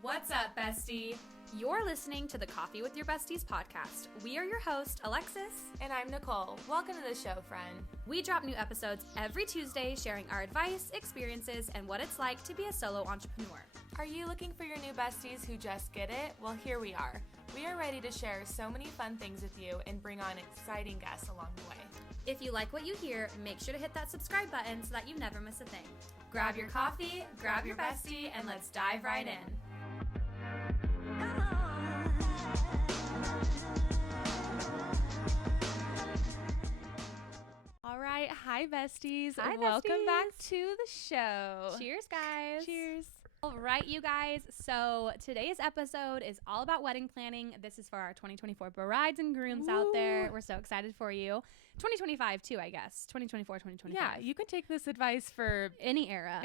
What's up, Bestie? You're listening to the Coffee with Your Besties podcast. We are your host, Alexis. And I'm Nicole. Welcome to the show, friend. We drop new episodes every Tuesday sharing our advice, experiences, and what it's like to be a solo entrepreneur. Are you looking for your new besties who just get it? Well, here we are. We are ready to share so many fun things with you and bring on exciting guests along the way. If you like what you hear, make sure to hit that subscribe button so that you never miss a thing. Grab your coffee, grab your bestie, and let's dive right in. All right. Hi, besties. Hi, Welcome besties. back to the show. Cheers, guys. Cheers. All right, you guys. So today's episode is all about wedding planning. This is for our 2024 brides and grooms out there. We're so excited for you. 2025 too, I guess. 2024, 2025. Yeah, you can take this advice for any era.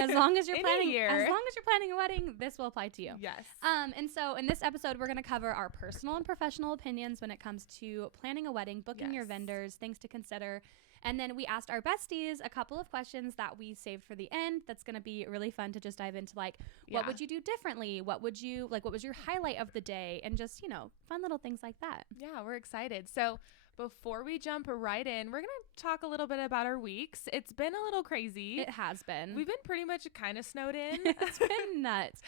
as long as you're any planning year. As long as you're planning a wedding, this will apply to you. Yes. And so in this episode, we're going to cover our personal and professional opinions when it comes to planning a wedding, booking your vendors, things to consider. And then we asked our besties a couple of questions that we saved for the end. That's going to be really fun to just dive into, like, what would you do differently? What was your highlight of the day? And just, fun little things like that. Yeah, we're excited. So before we jump right in, we're going to talk a little bit about our weeks. It's been a little crazy. It has been. We've been pretty much kind of snowed in. It's been nuts.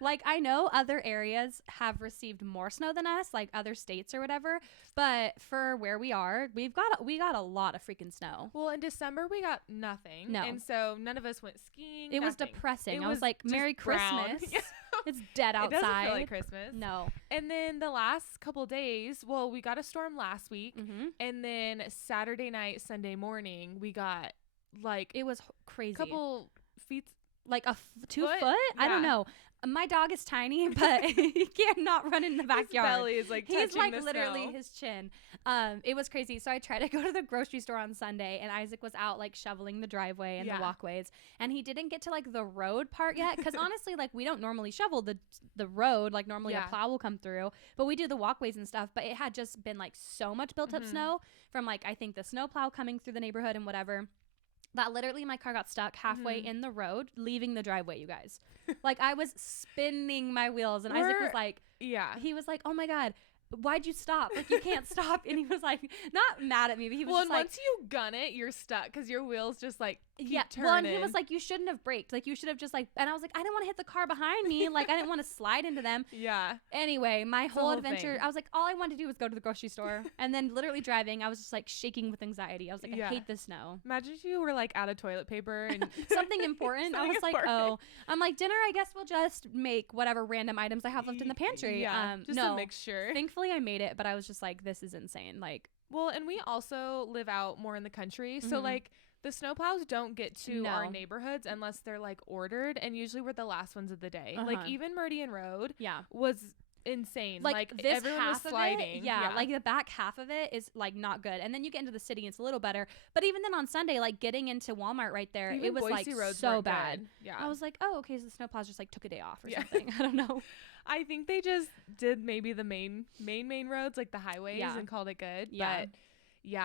Like, I know other areas have received more snow than us, like other states or whatever. But for where we are, we got a lot of freaking snow. Well, in December, we got nothing. No. And so none of us went skiing. It was nothing. depressing. It I was like, Merry brown. Christmas. It's dead outside. It doesn't feel like Christmas. No. And then the last couple days, we got a storm last week. Mm-hmm. And then Saturday night, Sunday morning, we got it was crazy. Couple feet. Like 2 foot? Yeah. I don't know. My dog is tiny, but he cannot run in the backyard. His belly is like touching He's like the literally snow. His chin. It was crazy. So I tried to go to the grocery store on Sunday, and Isaac was out like shoveling the driveway and the walkways, and he didn't get to like the road part yet. Because honestly, like we don't normally shovel the road. Like normally a plow will come through, but we do the walkways and stuff. But it had just been like so much built up snow from like I think the snow plow coming through the neighborhood and whatever. That literally my car got stuck halfway in the road, leaving the driveway, you guys. Like I was spinning my wheels and Isaac was like, he was like, oh my God, why'd you stop? Like you can't stop. And he was like, not mad at me, but he was just like. Once you gun it, you're stuck because your wheels just like keep turning. Well, and he was like, you shouldn't have braked. Like you should have just like, and I was like, I didn't want to hit the car behind me. Like I didn't want to slide into them. Yeah. Anyway, my whole adventure, thing. I was like, all I wanted to do was go to the grocery store. And then literally driving, I was just like shaking with anxiety. I was like, I hate the snow. Imagine if you were like out of toilet paper and something important. I was like, I'm like, dinner, I guess we'll just make whatever random items I have left in the pantry. Yeah, just a mixture. Thankfully I made it, but I was just like, this is insane. Like, well, and we also live out more in the country. So like the snowplows don't get to our neighborhoods unless they're like ordered. And usually we're the last ones of the day. Like even Meridian Road was insane. Like this everyone half was sliding. Of it, like the back half of it is like not good. And then you get into the city, it's a little better. But even then on Sunday, like getting into Walmart right there, even it was Boise like roads so bad. Good. Yeah. I was like, oh, okay, so the snowplows just like took a day off or something. I don't know. I think they just did maybe the main roads, like the highways, and called it good. Yeah. But yeah,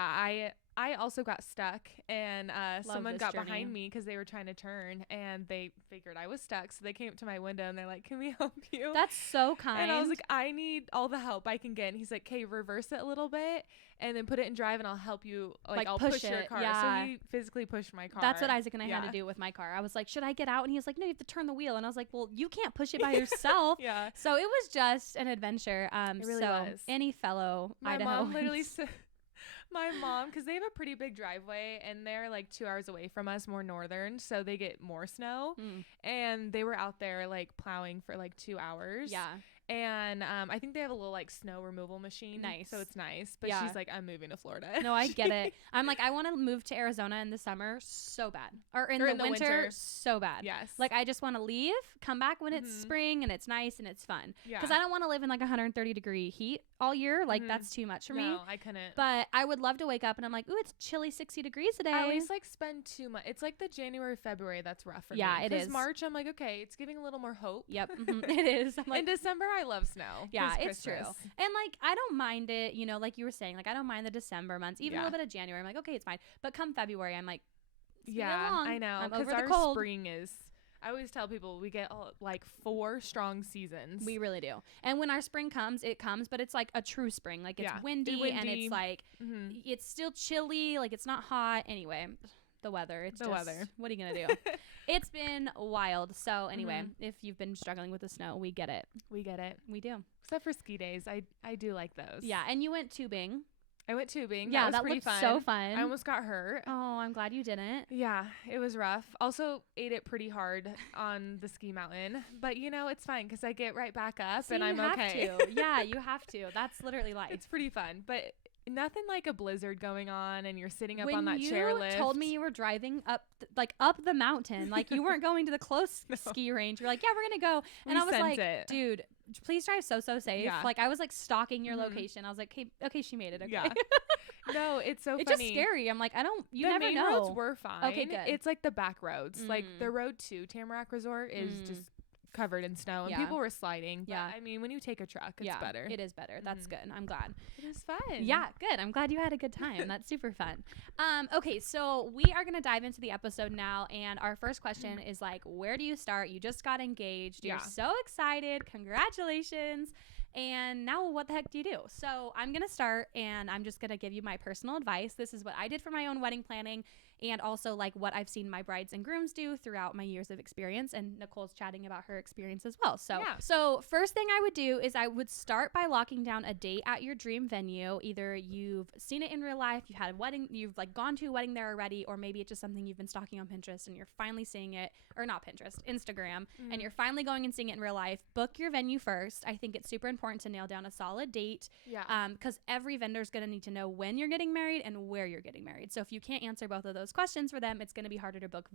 I also got stuck and someone got behind me because they were trying to turn and they figured I was stuck. So they came up to my window and they're like, can we help you? That's so kind. And I was like, I need all the help I can get. And he's like, okay, reverse it a little bit and then put it in drive and I'll help you. Like I'll push your car. Yeah. So he physically pushed my car. That's what Isaac and I had to do with my car. I was like, should I get out? And he was like, no, you have to turn the wheel. And I was like, well, you can't push it by yourself. Yeah. So it was just an adventure. It really was. Any fellow my mom literally said, my mom, because they have a pretty big driveway and they're like 2 hours away from us, more northern, so they get more snow. And they were out there like plowing for like 2 hours. Yeah. And I think they have a little like snow removal machine. Nice. So it's nice. But she's like, I'm moving to Florida. No, I get it. I'm like, I want to move to Arizona in the summer so bad. Or in the winter so bad. Yes. Like I just want to leave, come back when it's spring and it's nice and it's fun. Yeah. Because I don't want to live in like 130 degree heat all year. Like that's too much for me. No, I couldn't. But I would love to wake up and I'm like, ooh, it's chilly 60 degrees today. I always like spend too much. It's like the January, February that's rough for me. Yeah, it is. Because March, I'm like, okay, it's giving a little more hope. Yep. It is. I'm like, in December, I love snow. Yeah, it's true. And like, I don't mind it, you know, like you were saying, like I don't mind the December months, even a little bit of January. I'm like, okay, it's fine. But come February, I'm like, yeah, long. I know. I'm over our the cold. spring is, I always tell people we get like 4 strong seasons. We really do. And when our spring comes, it comes, but it's like a true spring. Like it's windy and it's like, it's still chilly. Like it's not hot. Anyway, the weather. It's the weather. What are you going to do? It's been wild. So anyway, if you've been struggling with the snow, we get it. We get it. We do. Except for ski days. I do like those. Yeah. And you went tubing. I went tubing. Yeah, that was pretty fun. So fun. I almost got hurt. Oh, I'm glad you didn't. Yeah, it was rough. Also ate it pretty hard on the ski mountain. But, you know, it's fine because I get right back up and I'm okay. You have to. Yeah, you have to. That's literally life. It's pretty fun. But nothing like a blizzard going on and you're sitting up on that chairlift. When you told me you were driving up the mountain, like you weren't going to the close ski range. You're like, yeah, we're going to go. And I was like, dude, please drive so safe. Yeah. Like I was like stalking your location. I was like, okay, she made it. Okay. Yeah. No, it's so funny. It's just scary. I'm like, you the never main know. roads were fine. Okay, good. It's like the back roads. Like the road to Tamarack Resort is just covered in snow and people were sliding. But I mean, when you take a truck, it's better. It is better. That's good. I'm glad. It was fun. Yeah, good. I'm glad you had a good time. That's super fun. Okay, so we are going to dive into the episode now. And our first question is like, where do you start? You just got engaged. You're so excited. Congratulations. And now what the heck do you do? So I'm going to start and I'm just going to give you my personal advice. This is what I did for my own wedding planning and also like what I've seen my brides and grooms do throughout my years of experience. And Nicole's chatting about her experience as well. So first thing I would do is I would start by locking down a date at your dream venue. Either you've seen it in real life, you've had a wedding, you've like gone to a wedding there already, or maybe it's just something you've been stalking on Pinterest and you're finally seeing it, or not Pinterest, Instagram, and you're finally going and seeing it in real life. Book your venue first. I think it's super important to nail down a solid date. Yeah. Because every vendor is going to need to know when you're getting married and where you're getting married. So if you can't answer both of those questions for them, it's going to be harder to book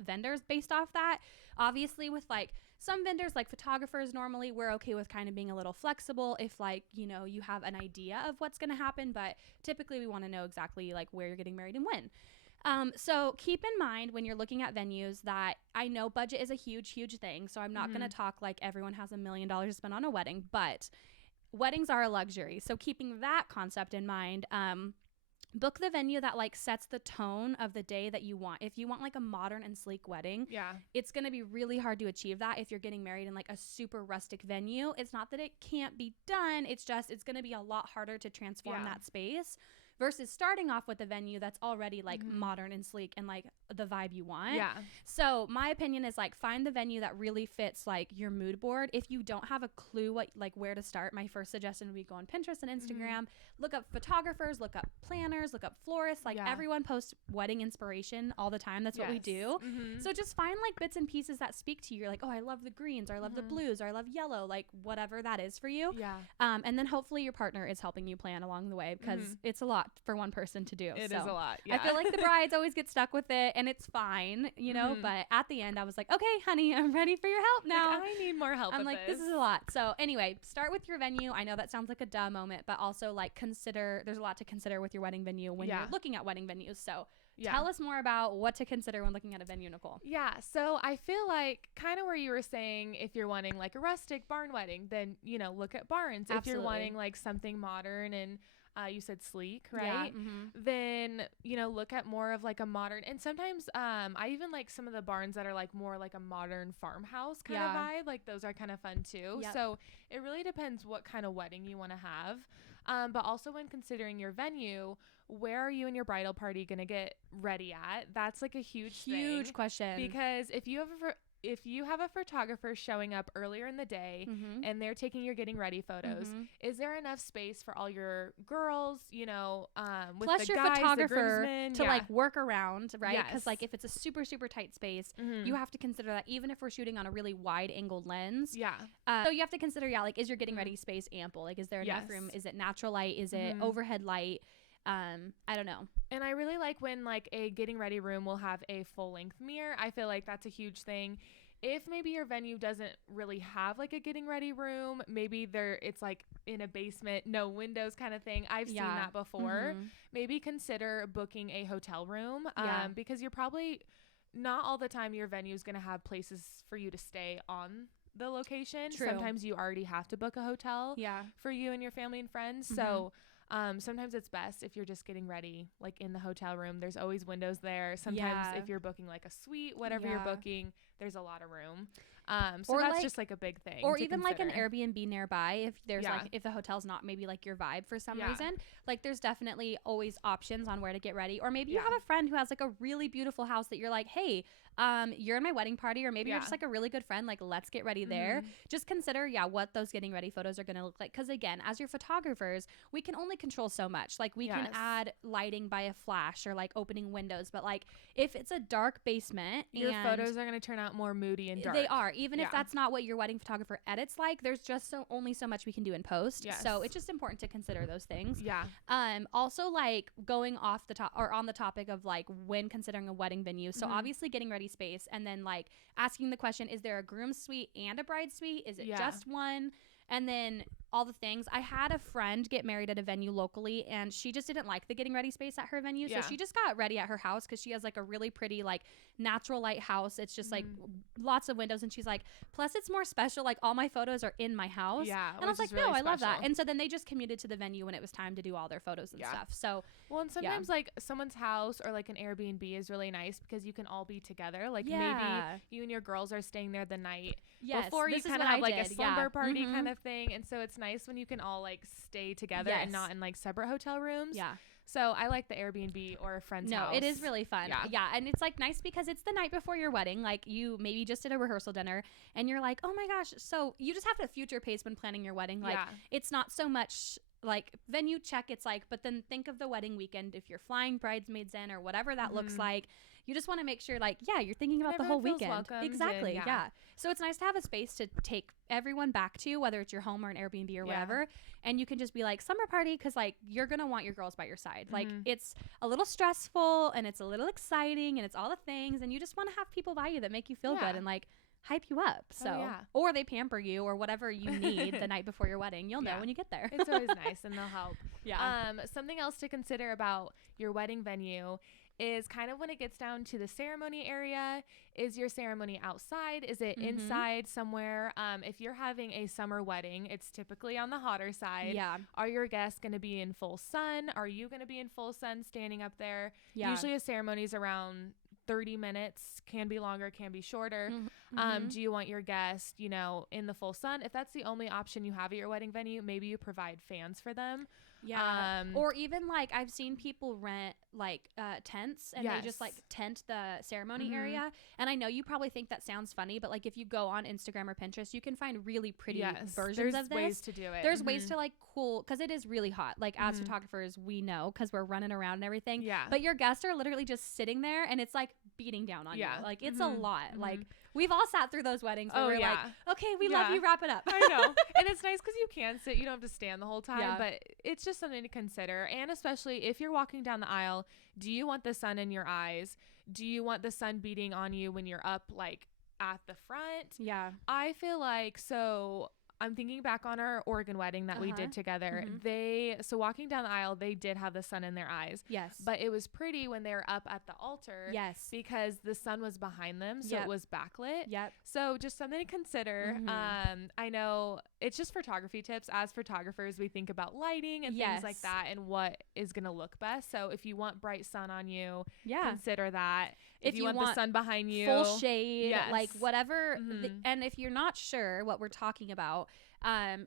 vendors based off that. Obviously, with like some vendors, like photographers, normally we're okay with kind of being a little flexible if like, you know, you have an idea of what's going to happen, but typically we want to know exactly like where you're getting married and when. So keep in mind when you're looking at venues that I know budget is a huge thing. So I'm not going to talk like everyone has $1 million to spend on a wedding, but weddings are a luxury. So keeping that concept in mind, book the venue that like sets the tone of the day that you want. If you want like a modern and sleek wedding, it's going to be really hard to achieve that if you're getting married in like a super rustic venue. It's not that it can't be done. It's just, it's going to be a lot harder to transform that space versus starting off with a venue that's already like modern and sleek and like the vibe you want. Yeah. So my opinion is like find the venue that really fits like your mood board. If you don't have a clue what like where to start, my first suggestion would be go on Pinterest and Instagram, look up photographers, look up planners, look up florists. Like everyone posts wedding inspiration all the time. That's what we do. So just find like bits and pieces that speak to you. You're like, oh, I love the greens, or I love the blues, or I love yellow, like whatever that is for you. Yeah. And then hopefully your partner is helping you plan along the way because it's a lot for one person to do. It is a lot. Yeah. I feel like the brides always get stuck with it and it's fine, you know, but at the end I was like, okay, honey, I'm ready for your help now. Like, I need more help. I'm like, this is a lot. So anyway, start with your venue. I know that sounds like a duh moment, but also like there's a lot to consider with your wedding venue when you're looking at wedding venues. So tell us more about what to consider when looking at a venue, Nicole. Yeah. So I feel like kind of where you were saying, if you're wanting like a rustic barn wedding, then, you know, look at barns. Absolutely. If you're wanting like something modern and you said sleek, right? Yeah, then, you know, look at more of like a modern, and sometimes I even like some of the barns that are like more like a modern farmhouse kind of vibe. Like those are kind of fun too. Yep. So it really depends what kind of wedding you want to have. But also when considering your venue, where are you and your bridal party going to get ready at? That's like a huge question. Because if you have a photographer showing up earlier in the day and they're taking your getting ready photos, is there enough space for all your girls, you know, with plus the your guys, photographer the to like work around, right? Because like if it's a super tight space, you have to consider that even if we're shooting on a really wide angled lens. So you have to consider, like, is your getting ready space ample? Like, is there enough room? Is it natural light? Is it overhead light? I don't know. And I really like when like a getting ready room will have a full length mirror. I feel like that's a huge thing. If maybe your venue doesn't really have like a getting ready room, maybe it's like in a basement, no windows kind of thing. I've seen that before. Maybe consider booking a hotel room because you're probably not all the time your venue is going to have places for you to stay on the location. True. Sometimes you already have to book a hotel for you and your family and friends. So Sometimes it's best if you're just getting ready, like in the hotel room. There's always windows there. Sometimes if you're booking like a suite, whatever you're booking, there's a lot of room. So that's just like a big thing. Or even like an Airbnb nearby if there's like if the hotel's not maybe like your vibe for some reason. Like there's definitely always options on where to get ready. Or maybe you have a friend who has like a really beautiful house that you're like, hey, you're in my wedding party, or maybe you're just like a really good friend, like let's get ready there. Just consider what those getting ready photos are going to look like, because again, as your photographers, we can only control so much. Like we can add lighting by a flash or like opening windows, but like if it's a dark basement, your photos are going to turn out more moody and dark. They are, even if that's not what your wedding photographer edits. Like there's just only so much we can do in post. So it's just important to consider those things. Also, like going off the top or on the topic of like when considering a wedding venue, so obviously getting ready space, and then like asking the question, is there a groom suite and a bride suite? Is it just one? And then all the things. I had a friend get married at a venue locally, and she just didn't like the getting ready space at her venue. So she just got ready at her house because she has like a really pretty like natural light house. It's just like lots of windows, and she's like, plus it's more special. Like all my photos are in my house. And I was like, really I love that. And so then they just commuted to the venue when it was time to do all their photos and stuff. So and sometimes like someone's house or like an Airbnb is really nice because you can all be together. Like maybe you and your girls are staying there the night before you kind of have like a slumber party kind of thing. And so it's nice when you can all like stay together and not in like separate hotel rooms. So I like the Airbnb or a friend's house. No, it is really fun. And it's like nice because it's the night before your wedding. Like you maybe just did a rehearsal dinner and you're like, oh my gosh. So you just have to future pace when planning your wedding. Like it's not so much like venue check. It's like, but then think of the wedding weekend. If you're flying bridesmaids in or whatever that looks like, you just want to make sure like, you're thinking about the whole weekend. Exactly. And, so it's nice to have a space to take everyone back to, whether it's your home or an Airbnb or whatever. And you can just be like summer party. Cause like, you're going to want your girls by your side. Like it's a little stressful and it's a little exciting and it's all the things. And you just want to have people by you that make you feel good and like hype you up. So, or they pamper you or whatever you need the night before your wedding. You'll know when you get there. It's always nice and they'll help. Something else to consider about your wedding venue is kind of when it gets down to the ceremony area. Is your ceremony outside? Is it inside somewhere? If you're having a summer wedding, it's typically on the hotter side. Are your guests going to be in full sun? Are you going to be in full sun standing up there? Usually a ceremony is around 30 minutes, can be longer, can be shorter. Do you want your guests, in the full sun? If that's the only option you have at your wedding venue, maybe you provide fans for them. Or even like I've seen people rent like tents and they just like tent the ceremony area. And I know you probably think that sounds funny, but like if you go on Instagram or Pinterest, you can find really pretty versions of this. There's ways to do it. There's ways to like because it is really hot. Like as photographers, we know because we're running around and everything. But your guests are literally just sitting there and it's like beating down on you. Like it's a lot. Like we've all sat through those weddings where we're like, okay, we love you, wrap it up. I know. And it's nice because you can sit. You don't have to stand the whole time. But it's just something to consider. And especially if you're walking down the aisle, do you want the sun in your eyes? Do you want the sun beating on you when you're up like at the front? I feel like I'm thinking back on our Oregon wedding that we did together. So walking down the aisle, they did have the sun in their eyes. But it was pretty when they were up at the altar. Because the sun was behind them. So it was backlit. So just something to consider. I know it's just photography tips. As photographers, we think about lighting and things like that and what is going to look best. So if you want bright sun on you, consider that. If you want the sun behind you, full shade, like whatever. And if you're not sure what we're talking about,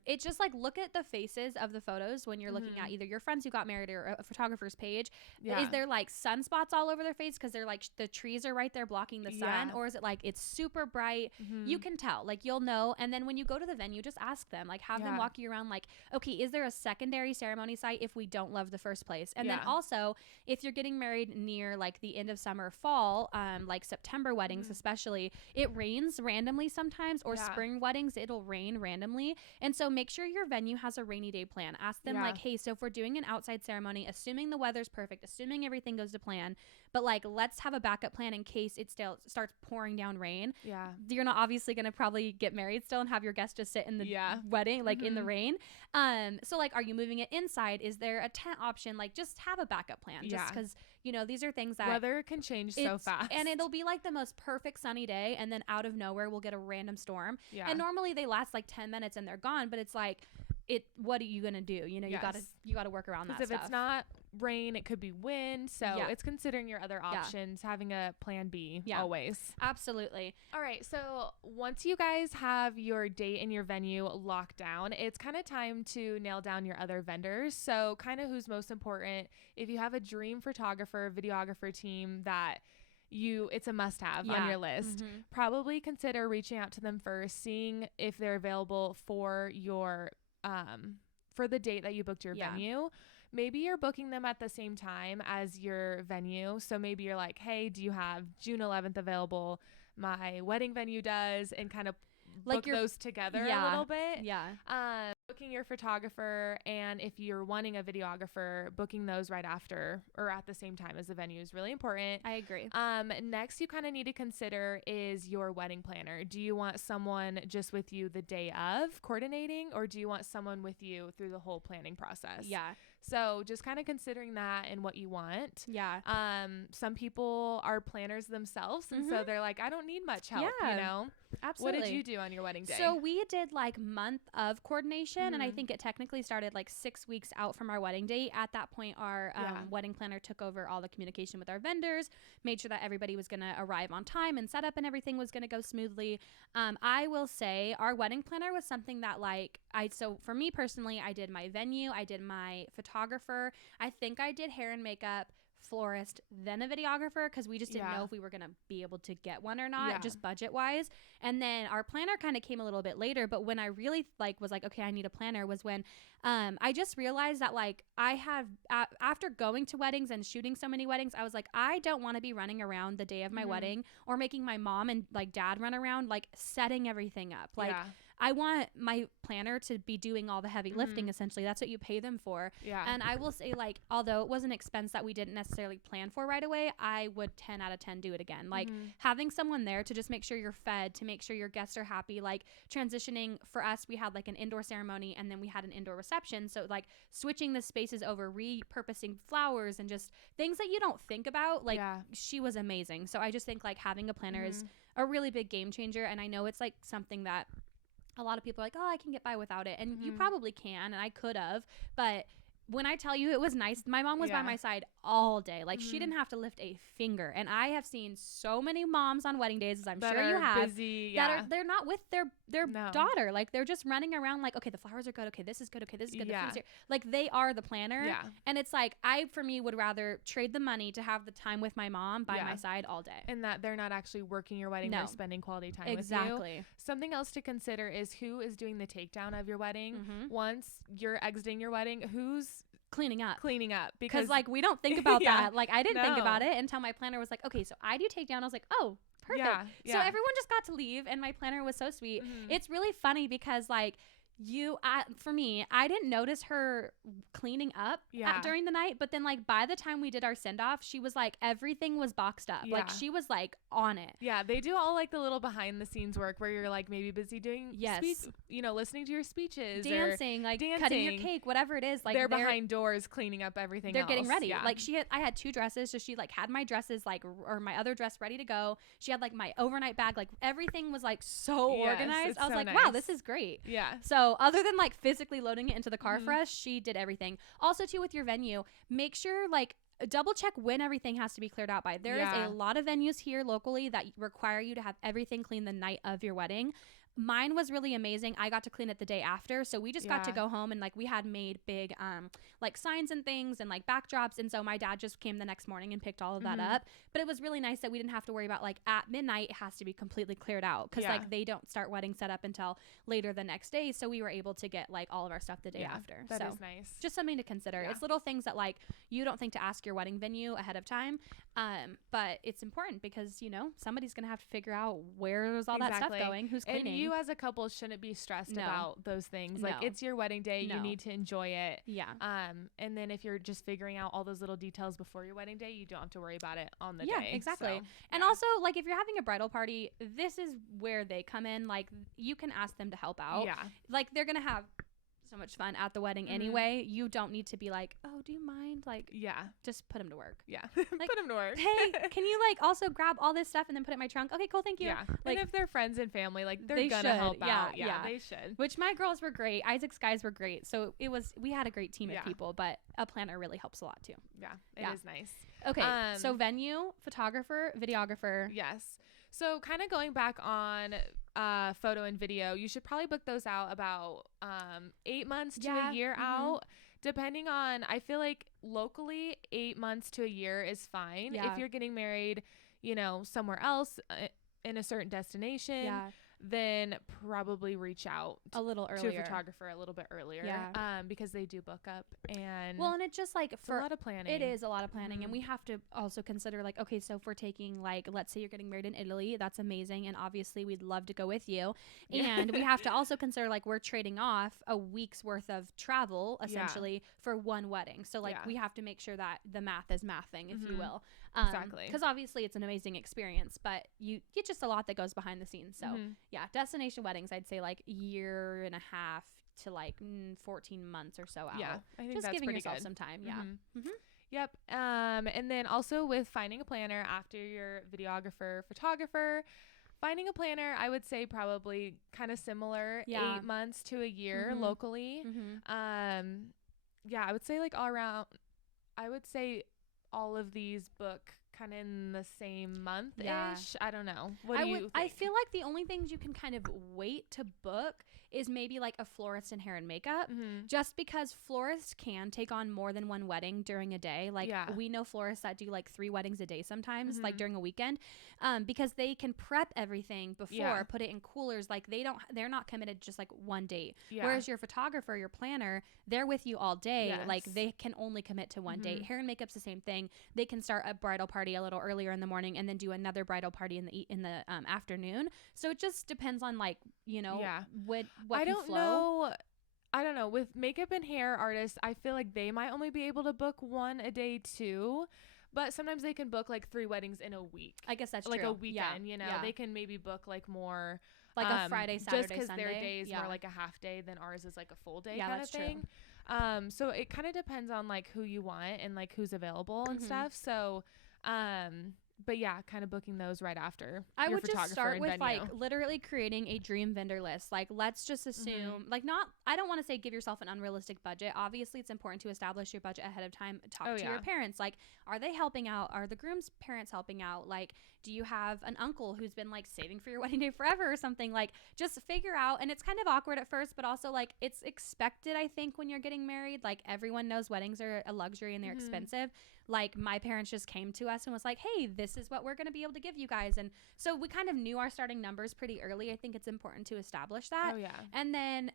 it's just like look at the faces of the photos when you're looking at either your friends who got married or a photographer's page. Is there like sunspots all over their face because they're like the trees are right there blocking the sun, or is it like it's super bright? You can tell, like you'll know. And then when you go to the venue, just ask them, like have them walk you around, like, okay, is there a secondary ceremony site if we don't love the first place? And then also if you're getting married near like the end of summer, fall, like September weddings especially, it rains randomly sometimes, or spring weddings, it'll rain randomly. And so make sure your venue has a rainy day plan. Ask them like, hey, so if we're doing an outside ceremony, assuming the weather's perfect, assuming everything goes to plan, but like, let's have a backup plan in case it still starts pouring down rain. You're not obviously going to probably get married still and have your guests just sit in the wedding, like in the rain. So like, are you moving it inside? Is there a tent option? Like just have a backup plan just because, these are things that weather can change so fast, and it'll be like the most perfect sunny day. And then out of nowhere, we'll get a random storm. And normally they last like 10 minutes and they're gone, but it's like, what are you gonna do? You know, you gotta work around that stuff. If it's not rain, it could be wind. So it's considering your other options, having a plan B always. Absolutely. All right. So once you guys have your date and your venue locked down, it's kind of time to nail down your other vendors. So kind of who's most important. If you have a dream photographer, videographer team that it's a must-have on your list, probably consider reaching out to them first, seeing if they're available for your for the date that you booked your venue. Maybe you're booking them at the same time as your venue. So maybe you're like, hey, do you have June 11th available? My wedding venue does, and kind of book those together a little bit. Booking your photographer, and if you're wanting a videographer, booking those right after or at the same time as the venue is really important. I agree. Next, you kind of need to consider is your wedding planner. Do you want someone just with you the day of coordinating, or do you want someone with you through the whole planning process? So just kind of considering that and what you want. Some people are planners themselves, and so they're like, I don't need much help, you know? Absolutely. What did you do on your wedding day? So we did like month of coordination, and I think it technically started like 6 weeks out from our wedding date. At that point, our wedding planner took over all the communication with our vendors, made sure that everybody was going to arrive on time and set up and everything was going to go smoothly. I will say our wedding planner was something that so for me personally, I did my venue, I did my photographer, I think I did hair and makeup, florist, then a videographer, because we just didn't know if we were going to be able to get one or not, just budget wise. And then our planner kind of came a little bit later, but when I really was like, okay, I need a planner, was when I just realized that I have after going to weddings and shooting so many weddings, I was like, I don't want to be running around the day of my wedding or making my mom and dad run around setting everything up. I want my planner to be doing all the heavy lifting, essentially. That's what you pay them for. And I will say, although it was an expense that we didn't necessarily plan for right away, I would 10 out of 10 do it again. Having someone there to just make sure you're fed, to make sure your guests are happy, transitioning for us, we had an indoor ceremony and then we had an indoor reception. So switching the spaces over, repurposing flowers and just things that you don't think about. She was amazing. So I just think having a planner is a really big game changer. And I know it's something that a lot of people are like, oh, I can get by without it. And you probably can, and I could have. But when I tell you it was nice, my mom was by my side all day. She didn't have to lift a finger. And I have seen so many moms on wedding days, as I'm sure you have, busy, they're not with their daughter. They're just running around okay, the flowers are good. Okay, this is good. Okay, this is good. The food's here. They are the planner. And it's for me, would rather trade the money to have the time with my mom by my side all day. And that they're not actually working your wedding or spending quality time with you. Something else to consider is who is doing the takedown of your wedding. Once you're exiting your wedding, who's cleaning up because we don't think about that. I didn't think about it until my planner was like, okay, so I do takedown. I was like, oh, perfect. So everyone just got to leave and my planner was so sweet. It's really funny because for me, I didn't notice her cleaning up during the night, but then by the time we did our send off, she was everything was boxed up. She was on it. They do all the little behind the scenes work where you're maybe busy doing listening to your speeches, dancing, dancing, cutting your cake, whatever it is. They're behind doors cleaning up everything. They're getting ready. I had 2 dresses, so she had my dresses or my other dress ready to go. She had my overnight bag. Everything was so organized. I was nice. Wow, this is great. So other than physically loading it into the car for us, she did everything. Also too, with your venue, make sure double check when everything has to be cleared out by. There is a lot of venues here locally that require you to have everything clean the night of your wedding. Mine was really amazing. I got to clean it the day after. So we just got to go home and we had made big signs and things and backdrops. And so my dad just came the next morning and picked all of that up. But it was really nice that we didn't have to worry about at midnight it has to be completely cleared out because they don't start wedding setup until later the next day. So we were able to get all of our stuff the day after. That is nice. Just something to consider. It's little things that you don't think to ask your wedding venue ahead of time. But it's important because somebody's gonna have to figure out where's all that stuff going, who's cleaning. And you as a couple shouldn't be stressed about those things. It's your wedding day. You need to enjoy it. And then if you're just figuring out all those little details before your wedding day, you don't have to worry about it on the day. Exactly. So, and also if you're having a bridal party, this is where they come in. You can ask them to help out. They're gonna have so much fun at the wedding anyway. You don't need to be like, oh, do you mind? Like, just put them to work. Yeah. Like, put them to work. Hey, can you like also grab all this stuff and then put it in my trunk? Okay, cool. Thank you. Yeah. Like, and if they're friends and family, like they're gonna help out. Yeah, they should. Which my girls were great. Isaac's guys were great. So we had a great team of people, but a planner really helps a lot too. Yeah, it is nice. Okay. So venue, photographer, videographer. Yes. So kind of going back on photo and video, you should probably book those out about 8 months to a year out, depending on, I feel like locally 8 months to a year is fine. If you're getting married, you know, somewhere else in a certain destination, then probably reach out a little earlier to a photographer a little bit earlier, because they do book up. And well, and it just like for a lot of planning. It is a lot of planning, and we have to also consider like, okay, so if we're taking like, let's say you're getting married in Italy, that's amazing, and obviously we'd love to go with you, and we have to also consider like we're trading off a week's worth of travel essentially for one wedding, so like we have to make sure that the math is mathing, if you will. Exactly. Because obviously it's an amazing experience, but you get just a lot that goes behind the scenes. So destination weddings, I'd say like year and a half to like 14 months or so out. Yeah, I think just that's giving pretty yourself good. some time. Yep. And then also with finding a planner after your videographer, photographer, finding a planner, I would say probably kind of similar, 8 months to a year locally. I would say like all around, I would say all of these book kind of in the same month-ish. I don't know. What do you think? I feel like the only things you can kind of wait to book is maybe like a florist and hair and makeup, just because florists can take on more than one wedding during a day. Like we know florists that do like 3 weddings a day sometimes, like during a weekend, because they can prep everything before, put it in coolers. Like they're not committed just like one date. Whereas your photographer, your planner, they're with you all day. Like they can only commit to one date. Hair and makeup's the same thing. They can start a bridal party a little earlier in the morning and then do another bridal party in the afternoon. So it just depends on like, you know, what I can don't flow. know. I don't know. With makeup and hair artists, I feel like they might only be able to book one a day too. But sometimes they can book like 3 weddings in a week. I guess that's like true. Like a weekend, you know. They can maybe book like more. Like a Friday, Saturday, just because Sunday. their day is more like a half day than ours is like a full day kind of thing. True. So it kind of depends on like who you want and like who's available and stuff. So, but yeah, kind of booking those right after. I would just start with venue. like literally creating a dream vendor list. Like let's just assume I don't want to say give yourself an unrealistic budget. Obviously it's important to establish your budget ahead of time. Talk to your parents. Like, are they helping out? Are the groom's parents helping out? Like, do you have an uncle who's been like saving for your wedding day forever or something? Like, just figure out. And it's kind of awkward at first, but also like it's expected, I think, when you're getting married. Like everyone knows weddings are a luxury and they're expensive. Like my parents just came to us and was like, hey, this is what we're going to be able to give you guys. And so we kind of knew our starting numbers pretty early. I think it's important to establish that. And then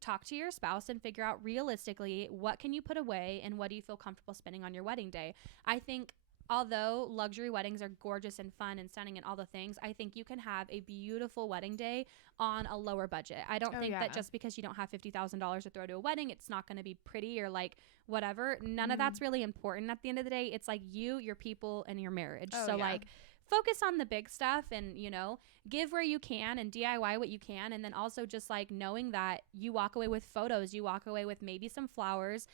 talk to your spouse and figure out realistically, what can you put away and what do you feel comfortable spending on your wedding day? I think although luxury weddings are gorgeous and fun and stunning and all the things, I think you can have a beautiful wedding day on a lower budget. I don't think that just because you don't have $50,000 to throw to a wedding, it's not going to be pretty or like whatever. None of that's really important at the end of the day. It's like you, your people, and your marriage. Like focus on the big stuff and, you know, give where you can and DIY what you can. And then also just like knowing that you walk away with photos, you walk away with maybe some flowers,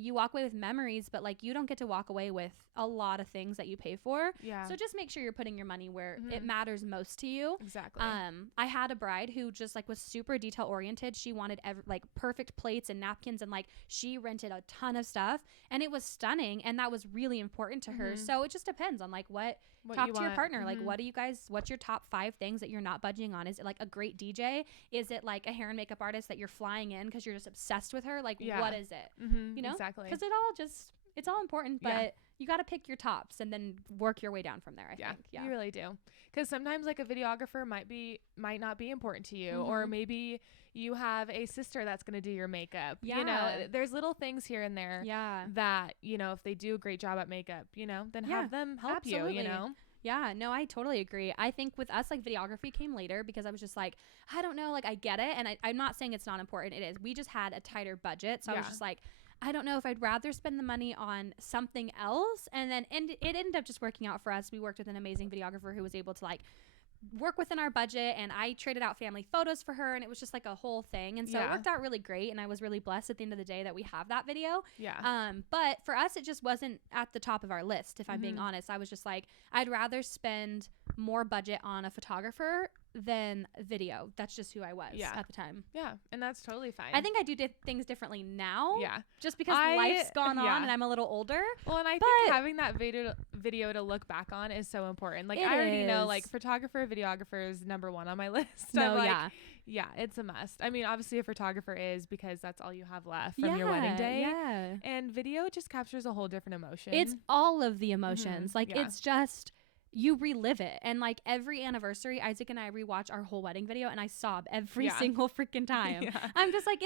you walk away with memories, but like you don't get to walk away with a lot of things that you pay for. So just make sure you're putting your money where it matters most to you. Exactly. I had a bride who just like was super detail oriented. She wanted like perfect plates and napkins, and like she rented a ton of stuff and it was stunning. And that was really important to her. So it just depends on like what talk to your partner. Like, what do you guys, what's your top 5 things that you're not budging on? Is it like a great DJ? Is it like a hair and makeup artist that you're flying in because you're just obsessed with her? Like, what is it? You know? Exactly. Because it's all important, but you got to pick your tops and then work your way down from there, I think. You really do. Because sometimes like a videographer might not be important to you, or maybe you have a sister that's going to do your makeup. You know, there's little things here and there that, you know, if they do a great job at makeup, you know, then have them help you, you know? Yeah, no, I totally agree. I think with us, like videography came later because I was just like, I don't know, like I get it. And I'm not saying it's not important. It is. We just had a tighter budget. So I was just like, I don't know if I'd rather spend the money on something else. And it ended up just working out for us. We worked with an amazing videographer who was able to like work within our budget, and I traded out family photos for her, and it was just like a whole thing. And so it worked out really great, and I was really blessed at the end of the day that we have that video. But for us, it just wasn't at the top of our list, if I'm being honest. I was just like, I'd rather spend more budget on a photographer than video. That's just who I was at the time. And that's totally fine. I think I do things differently now. Just because life's gone on and I'm a little older. Well, and I think having that video to look back on is so important. Like, I already know, like, photographer, videographer is number one on my list. No, like, it's a must. I mean, obviously a photographer is, because that's all you have left from your wedding day. And video just captures a whole different emotion. It's all of the emotions. Like, it's just, you relive it. And like every anniversary, Isaac and I rewatch our whole wedding video, and I sob every single freaking time. I'm just like,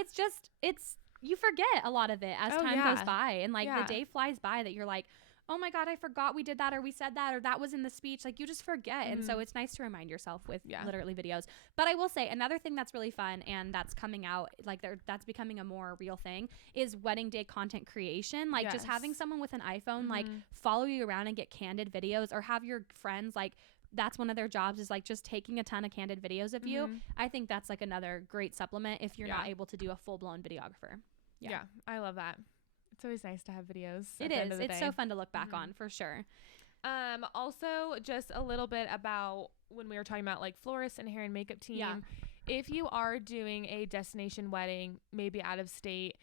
you forget a lot of it as time goes by, and like the day flies by that you're like, oh my God, I forgot we did that, or we said that, or that was in the speech. Like, you just forget. And so it's nice to remind yourself with literally videos. But I will say another thing that's really fun, and that's coming out, like that's becoming a more real thing, is wedding day content creation. Like just having someone with an iPhone, like follow you around and get candid videos, or have your friends, like, that's one of their jobs, is like just taking a ton of candid videos of you. I think that's like another great supplement if you're not able to do a full-blown videographer. Yeah, I love that. It's always nice to have videos. It is. It's so fun to look back on, for sure. Also, just a little bit about when we were talking about like florists and hair and makeup team. If you are doing a destination wedding, maybe out of state,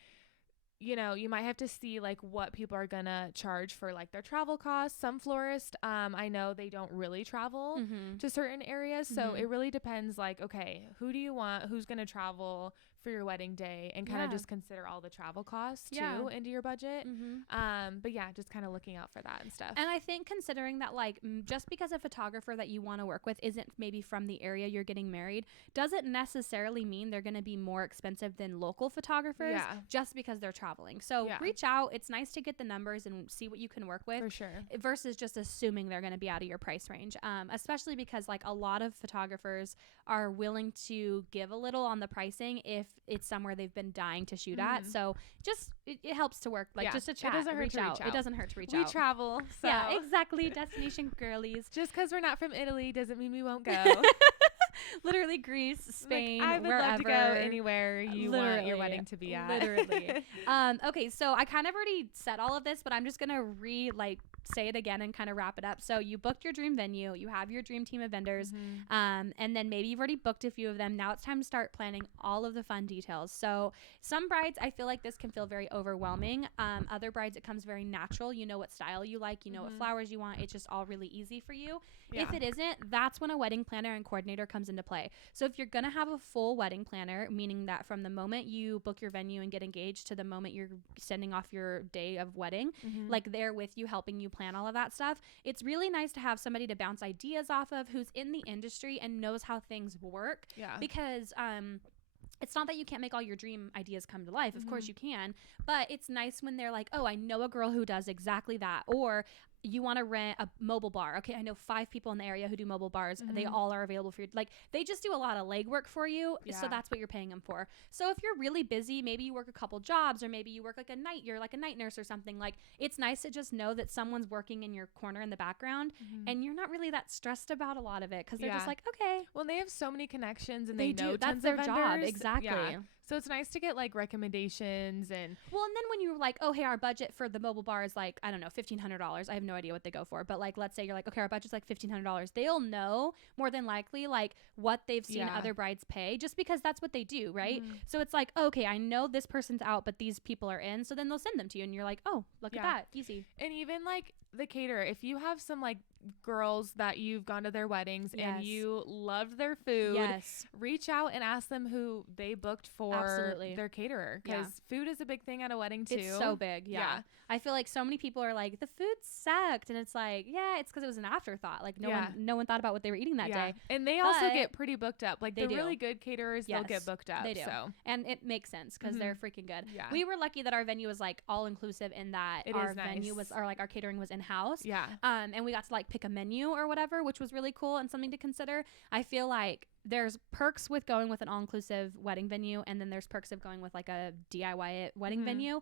you know, you might have to see like what people are gonna charge for like their travel costs. Some florists, I know they don't really travel to certain areas, so it really depends. Like, okay, who do you want? Who's gonna travel for your wedding day, and kind of just consider all the travel costs too into your budget. But yeah, just kind of looking out for that and stuff. And I think considering that, like, just because a photographer that you want to work with isn't maybe from the area you're getting married, doesn't necessarily mean they're going to be more expensive than local photographers just because they're traveling. So reach out. It's nice to get the numbers and see what you can work with, for sure, versus just assuming they're going to be out of your price range. Especially because like a lot of photographers are willing to give a little on the pricing if it's somewhere they've been dying to shoot at. So just it helps to work, like just a chat. It doesn't hurt to reach out. It doesn't hurt to reach out. We travel, so. Yeah, exactly. Destination girlies. Just because we're not from Italy doesn't mean we won't go. Literally Greece, Spain, like, I would wherever. love to go anywhere you want your wedding to be at. Literally. Okay, so I kind of already said all of this, but I'm just gonna say it again and kind of wrap it up. So you booked your dream venue, you have your dream team of vendors, and then maybe you've already booked a few of them. Now it's time to start planning all of the fun details. So some brides, I feel like this can feel very overwhelming. Other brides, it comes very natural. You know what style you like, you know what flowers you want. It's just all really easy for you. If it isn't, that's when a wedding planner and coordinator comes into play. So if you're gonna have a full wedding planner, meaning that from the moment you book your venue and get engaged to the moment you're sending off your day of wedding, like they're with you, helping you plan all of that stuff, it's really nice to have somebody to bounce ideas off of who's in the industry and knows how things work. Because it's not that you can't make all your dream ideas come to life. Of course you can, but it's nice when they're like, oh, I know a girl who does exactly that. Or you want to rent a mobile bar. Okay, I know 5 people in the area who do mobile bars. They all are available for you. Like, they just do a lot of legwork for you. So that's what you're paying them for. So if you're really busy, maybe you work a couple jobs, or maybe you work like you're like a night nurse or something. Like, it's nice to just know that someone's working in your corner in the background, and you're not really that stressed about a lot of it, because they're just like, okay. Well, they have so many connections, and they know that's their job. Exactly. So it's nice to get like recommendations and then when you're like, oh, hey, our budget for the mobile bar is like, I don't know, $1,500. I have no idea what they go for, but like, let's say you're like, okay, our budget's like $1,500. They'll know more than likely like what they've seen other brides pay, just because that's what they do, right? So it's like, okay, I know this person's out, but these people are in, so then they'll send them to you, and you're like, oh, look at that, easy. And even like the caterer, if you have some like girls that you've gone to their weddings and you loved their food, reach out and ask them who they booked for their caterer, because food is a big thing at a wedding too. It's so big. I feel like so many people are like, the food sucked, and it's like, it's because it was an afterthought. Like no one thought about what they were eating that day. And they also get pretty booked up. Like the really good caterers, they'll get booked up. They do. So. And it makes sense, because they're freaking good. We were lucky that our venue was like all inclusive, in that our venue was, or like our catering was in house. And we got to like pick a menu or whatever, which was really cool and something to consider. I feel like there's perks with going with an all-inclusive wedding venue, and then there's perks of going with like a DIY wedding venue.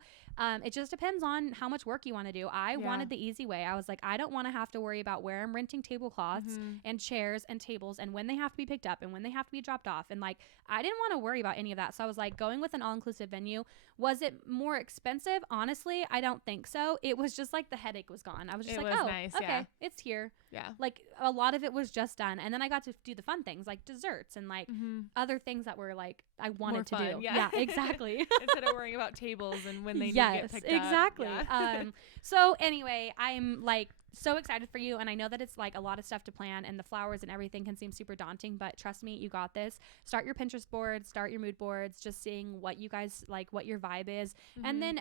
It just depends on how much work you want to do. I wanted the easy way. I was like, I don't want to have to worry about where I'm renting tablecloths and chairs and tables and when they have to be picked up and when they have to be dropped off. And like, I didn't want to worry about any of that. So I was like, going with an all-inclusive venue. Was it more expensive? Honestly, I don't think so. It was just like the headache was gone. I was just nice, okay, it's here. Yeah. Like a lot of it was just done. And then I got to do the fun things like desserts and like other things that were like I wanted to do. Yeah, exactly. Instead of worrying about tables and when they need to get picked exactly. up. Yeah. So anyway, I'm like so excited for you, and I know that it's like a lot of stuff to plan, and the flowers and everything can seem super daunting, but trust me, you got this. Start your Pinterest boards, start your mood boards, just seeing what you guys like, what your vibe is. And then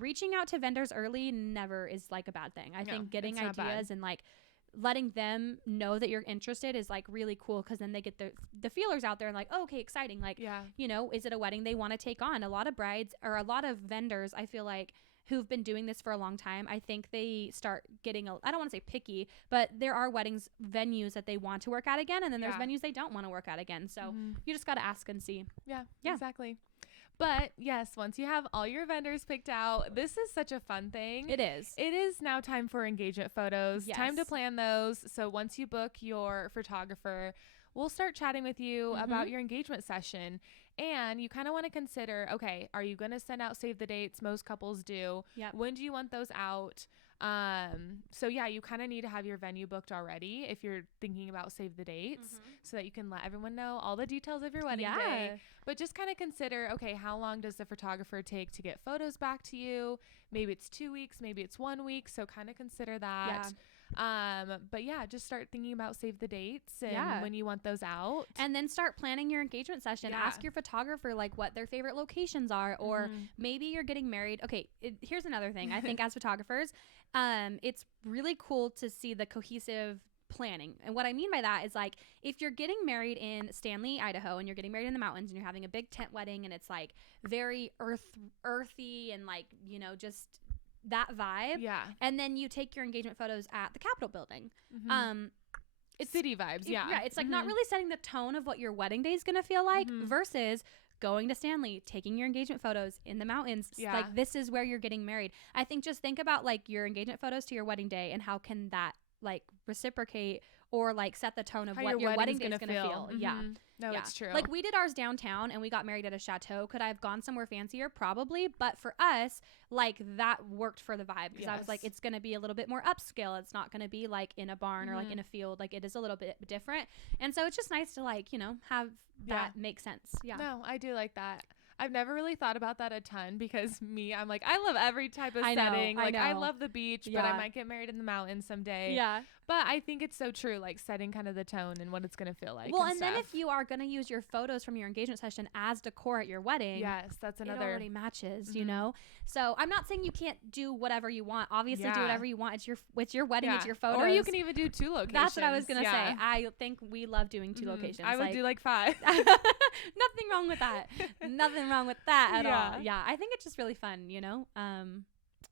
reaching out to vendors early never is like a bad thing. I think getting ideas and like letting them know that you're interested is like really cool, because then they get the feelers out there and like, oh, okay, exciting, like you know, is it a wedding they want to take on? A lot of brides or a lot of vendors, I feel like, who've been doing this for a long time, I think they start getting I don't want to say picky, but there are venues that they want to work at again, and then there's venues they don't want to work at again. So you just got to ask and see. Yeah, exactly. But yes, once you have all your vendors picked out, this is such a fun thing. It is. It is now time for engagement photos. Yes. Time to plan those. So once you book your photographer, we'll start chatting with you about your engagement session. And you kind of want to consider, okay, are you going to send out save the dates? Most couples do. Yep. When do you want those out? So yeah, you kind of need to have your venue booked already if you're thinking about save the dates, so that you can let everyone know all the details of your wedding day. But just kind of consider, okay, how long does the photographer take to get photos back to you? Maybe it's 2 weeks, maybe it's 1 week. So kind of consider that. But yeah, just start thinking about save the dates and when you want those out, and then start planning your engagement session. Ask your photographer like what their favorite locations are, or maybe you're getting married. Okay, here's another thing. I think as photographers, it's really cool to see the cohesive planning. And what I mean by that is, like, if you're getting married in Stanley, Idaho, and you're getting married in the mountains and you're having a big tent wedding and it's like very earthy and like, you know, just that vibe. Yeah. And then you take your engagement photos at the Capitol building. It's city vibes. Yeah. It's like not really setting the tone of what your wedding day is going to feel like versus going to Stanley, taking your engagement photos in the mountains. Like, this is where you're getting married. I think just think about like your engagement photos to your wedding day and how can that like reciprocate or like set the tone of how what your wedding day is going to feel. Yeah. No, it's true. Like, we did ours downtown and we got married at a chateau. Could I have gone somewhere fancier? Probably. But for us, like, that worked for the vibe, because I was like, it's going to be a little bit more upscale. It's not going to be like in a barn or like in a field. Like, it is a little bit different. And so it's just nice to like, you know, have that make sense. Yeah. No, I do like that. I've never really thought about that a ton, because I'm like, I love every type of setting. Like, I love the beach, but I might get married in the mountains someday. Yeah. But I think it's so true, like setting kind of the tone and what it's going to feel like. Well, and then if you are going to use your photos from your engagement session as decor at your wedding, that's another. It already matches, you know? So I'm not saying you can't do whatever you want. Obviously, do whatever you want. It's your wedding. It's your photos. Or you can even do 2 locations. That's what I was going to say. I think we love doing 2 locations. I would do like 5. Nothing wrong with that. Nothing wrong with that at all. Yeah. I think it's just really fun, you know?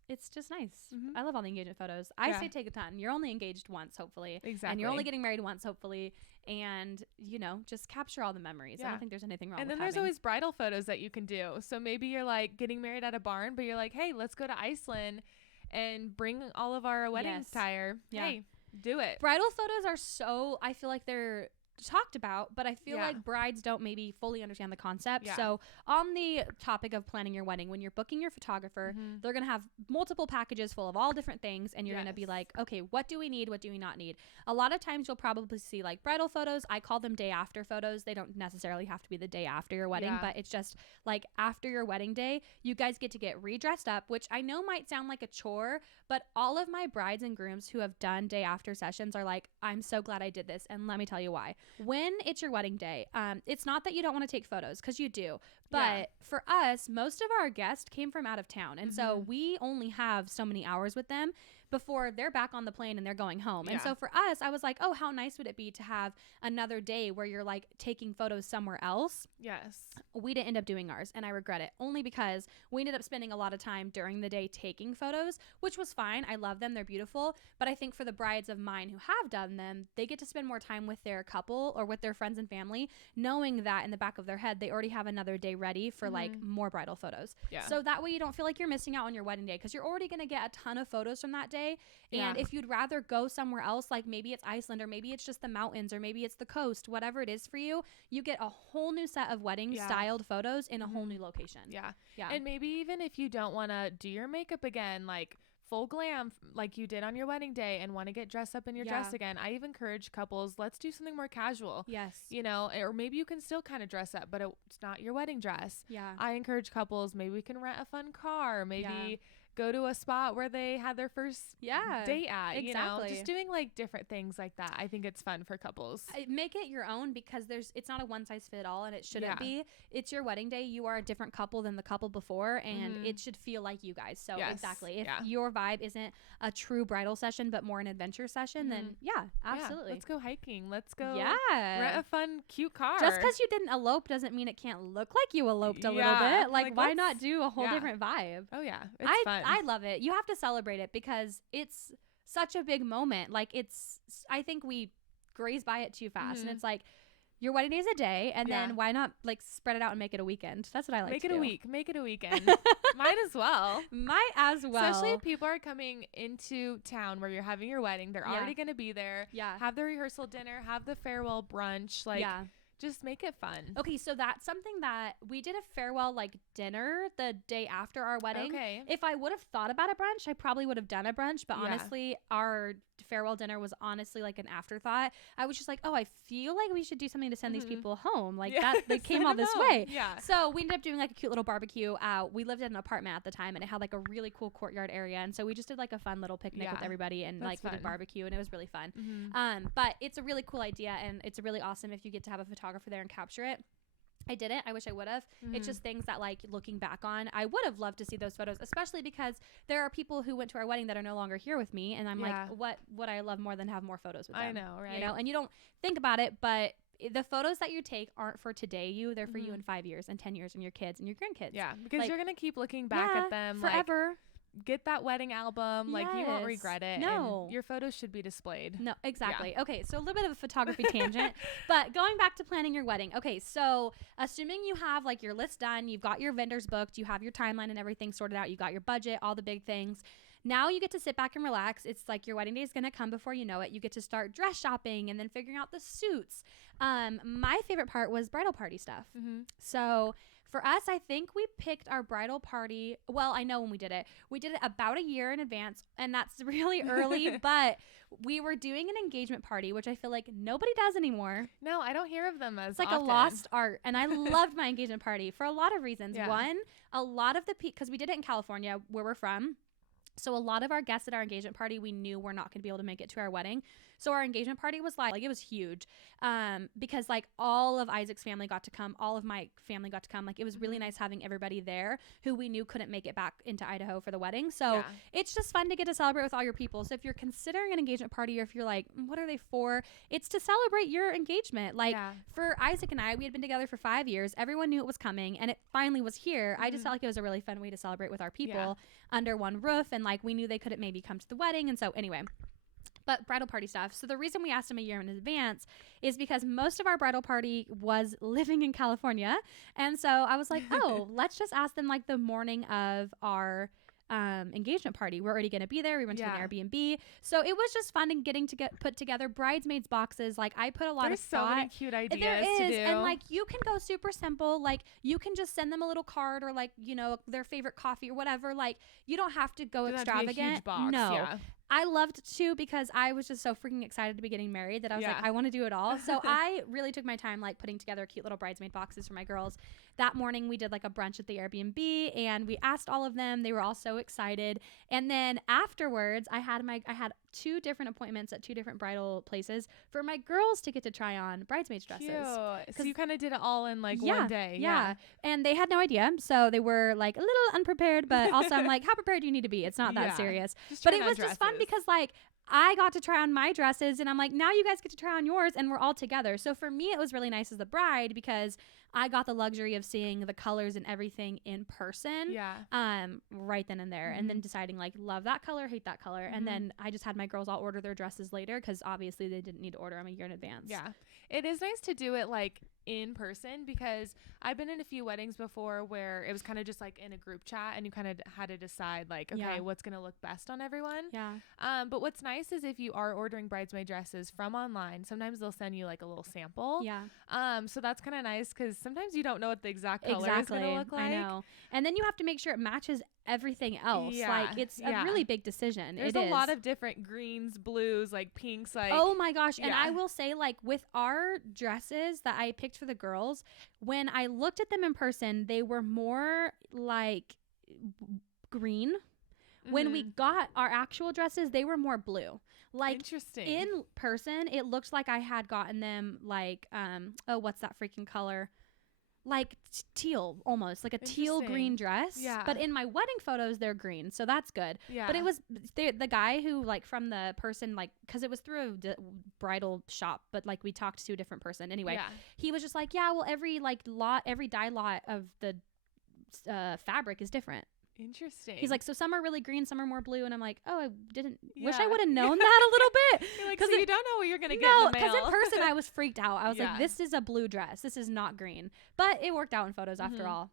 It's just nice. I love all the engagement photos. I say take a ton. You're only engaged once, hopefully. Exactly. And you're only getting married once, hopefully. And, you know, just capture all the memories. I don't think there's anything wrong with And then there's always bridal photos that you can do. So maybe you're like getting married at a barn, but you're like, hey, let's go to Iceland and bring all of our wedding attire. Yeah. Hey, do it. Bridal photos are so, I feel like they're talked about, but I feel like brides don't maybe fully understand the concept. So on the topic of planning your wedding, when you're booking your photographer, they're going to have multiple packages full of all different things, and you're going to be like, okay, what do we need? What do we not need? A lot of times you'll probably see like bridal photos. I call them day after photos. They don't necessarily have to be the day after your wedding, but it's just like after your wedding day, you guys get to get redressed up, which I know might sound like a chore, but all of my brides and grooms who have done day after sessions are like, I'm so glad I did this. And let me tell you why. When it's your wedding day, it's not that you don't want to take photos, because you do. But for us, most of our guests came from out of town. And so we only have so many hours with them. before they're back on the plane and they're going home. And so for us, I was like, oh, how nice would it be to have another day where you're like taking photos somewhere else? Yes. We didn't end up doing ours, and I regret it only because we ended up spending a lot of time during the day taking photos, which was fine. I love them. They're beautiful. But I think for the brides of mine who have done them, they get to spend more time with their couple or with their friends and family, knowing that in the back of their head, they already have another day ready for like more bridal photos. Yeah. So that way you don't feel like you're missing out on your wedding day, because you're already going to get a ton of photos from that day. And if you'd rather go somewhere else, like maybe it's Iceland, or maybe it's just the mountains, or maybe it's the coast, whatever it is for you, you get a whole new set of wedding styled photos in a whole new location. Yeah. And maybe even if you don't want to do your makeup again, like full glam like you did on your wedding day, and want to get dressed up in your dress again, I even encourage couples, let's do something more casual. Yes. You know, or maybe you can still kind of dress up, but it's not your wedding dress. Yeah. I encourage couples, maybe we can rent a fun car, maybe go to a spot where they had their first date at, you know, just doing like different things like that. I think it's fun for couples. Make it your own, because it's not a one size fit all, and it shouldn't be. It's your wedding day. You are a different couple than the couple before, and it should feel like you guys. So exactly. If your vibe isn't a true bridal session, but more an adventure session, then absolutely. Let's go hiking. Let's go rent a fun, cute car. Just because you didn't elope doesn't mean it can't look like you eloped a little bit. Like why not do a whole different vibe? Oh yeah. It's fun. I love it. You have to celebrate it because it's such a big moment. Like I think we graze by it too fast, and it's like your wedding day is a day, and then why not like spread it out and make it a weekend? That's what I like to do. Make it a weekend. Might as well. Especially if people are coming into town where you're having your wedding. They're already going to be there. Yeah. Have the rehearsal dinner, have the farewell brunch. Like, just make it fun. Okay, so that's something that we did, a farewell like dinner the day after our wedding. Okay. If I would have thought about a brunch, I probably would have done a brunch, but honestly, our farewell dinner was honestly like an afterthought. I was just like, oh, I feel like we should do something to send these people home. Like that they came all this way. Yeah. So we ended up doing like a cute little barbecue. We lived in an apartment at the time, and it had like a really cool courtyard area, and so we just did like a fun little picnic with everybody, and like we did barbecue, and it was really fun. But it's a really cool idea, and it's really awesome if you get to have a photographer there and capture it. I didn't. I wish I would have. It's just things that, like, looking back on, I would have loved to see those photos, especially because there are people who went to our wedding that are no longer here with me, and I'm like, what would I love more than have more photos with them? I know, right? You know, and you don't think about it, but the photos that you take aren't for today they're for you in 5 years and 10 years and your kids and your grandkids. Yeah, because like, you're gonna keep looking back at them forever. Like, get that wedding album. Like, you won't regret it. No. And your photos should be displayed. No, exactly. Yeah. Okay, so a little bit of a photography tangent, but going back to planning your wedding. Okay, so assuming you have like your list done, you've got your vendors booked, you have your timeline and everything sorted out, you got your budget, all the big things. Now you get to sit back and relax. It's like your wedding day is going to come before you know it. You get to start dress shopping and then figuring out the suits. My favorite part was bridal party stuff. So for us, I think we picked our bridal party. Well, I know when we did it about a year in advance, and that's really early, but we were doing an engagement party, which I feel like nobody does anymore. No, I don't hear of them as It's like often. a lost art, and I loved my engagement party for a lot of reasons. One, a lot of the because we did it in California, where we're from. So a lot of our guests at our engagement party, we knew we're not going to be able to make it to our wedding. So our engagement party was like it was huge because like all of Isaac's family got to come. All of my family got to come. Like it was really nice having everybody there who we knew couldn't make it back into Idaho for the wedding. So it's just fun to get to celebrate with all your people. So if you're considering an engagement party, or if you're like, what are they for? It's to celebrate your engagement. Like for Isaac and I, we had been together for 5 years. Everyone knew it was coming and it finally was here. I just felt like it was a really fun way to celebrate with our people under one roof. And like we knew they couldn't maybe come to the wedding. And so anyway, but bridal party stuff. So the reason we asked them a year in advance is because most of our bridal party was living in California. And so I was like, oh, let's just ask them like the morning of our engagement party. We're already going to be there. We went to an Airbnb. So it was just fun and getting to put together bridesmaids boxes. Like I put a lot of thought. There's so many cute ideas to do. And like you can go super simple. Like you can just send them a little card or like, you know, their favorite coffee or whatever. Like you don't have to go extravagant. Have to be a huge box. No. I loved to because I was just so freaking excited to be getting married that I was like, I want to do it all. So I really took my time like putting together cute little bridesmaid boxes for my girls. that morning we did like a brunch at the Airbnb, and we asked all of them. They were all so excited. And then afterwards, I had 2 different appointments at 2 different bridal places for my girls to get to try on bridesmaids dresses. Cute. So you kind of did it all in like one day. Yeah. And they had no idea. So they were like a little unprepared, but also I'm like, how prepared do you need to be? It's not that serious. But it was just fun because like I got to try on my dresses, and I'm like, now you guys get to try on yours, and we're all together. So for me, it was really nice as the bride because I got the luxury of seeing the colors and everything in person. Yeah. Right then and there, and then deciding like, love that color, hate that color. And then I just had my girls all order their dresses later because obviously they didn't need to order them a year in advance. Yeah. It is nice to do it like in person because I've been in a few weddings before where it was kind of just like in a group chat and you kind of had to decide like, okay, what's going to look best on everyone. Yeah. But what's nice is if you are ordering bridesmaid dresses from online, sometimes they'll send you like a little sample. Yeah. So that's kind of nice because sometimes you don't know what the exact color is going to look like. I know. And then you have to make sure it matches everything else. Yeah. Like it's a really big decision. There's a lot of different greens, blues, like pinks, like oh my gosh. And I will say, like, with our dresses that I picked for the girls, when I looked at them in person, they were more like green. When we got our actual dresses, they were more blue. Like, interesting. In person, it looked like I had gotten them like what's that freaking color? Like teal, almost like a teal green dress. Yeah. But in my wedding photos, they're green, so that's good. Yeah. But it was the guy who, like, from the person, like, because it was through a bridal shop, but like we talked to a different person anyway. He was just like, yeah, well, every dye lot of the fabric is different. Interesting. He's like, so some are really green, some are more blue, and I'm like, oh, I didn't wish I would have known that a little bit. You're like, so you don't know what you're gonna get. No, in the mail. because in person I was freaked out. I was like, this is a blue dress. This is not green. But it worked out in photos after all.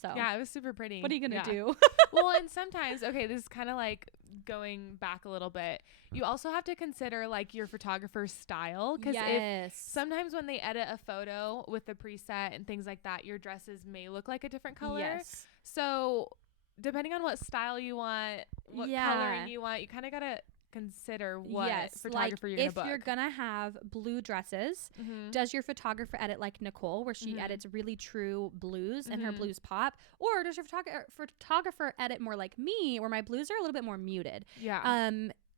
So yeah, it was super pretty. What are you gonna do? Well, and sometimes, okay, this is kind of like going back a little bit. You also have to consider like your photographer's style, because sometimes when they edit a photo with the preset and things like that, your dresses may look like a different color. Yes. So depending on what style you want, what coloring you want, you kind of gotta consider what photographer you're gonna book. If you're gonna have blue dresses, does your photographer edit like Nicole, where she edits really true blues and her blues pop, or does your photographer edit more like me, where my blues are a little bit more muted?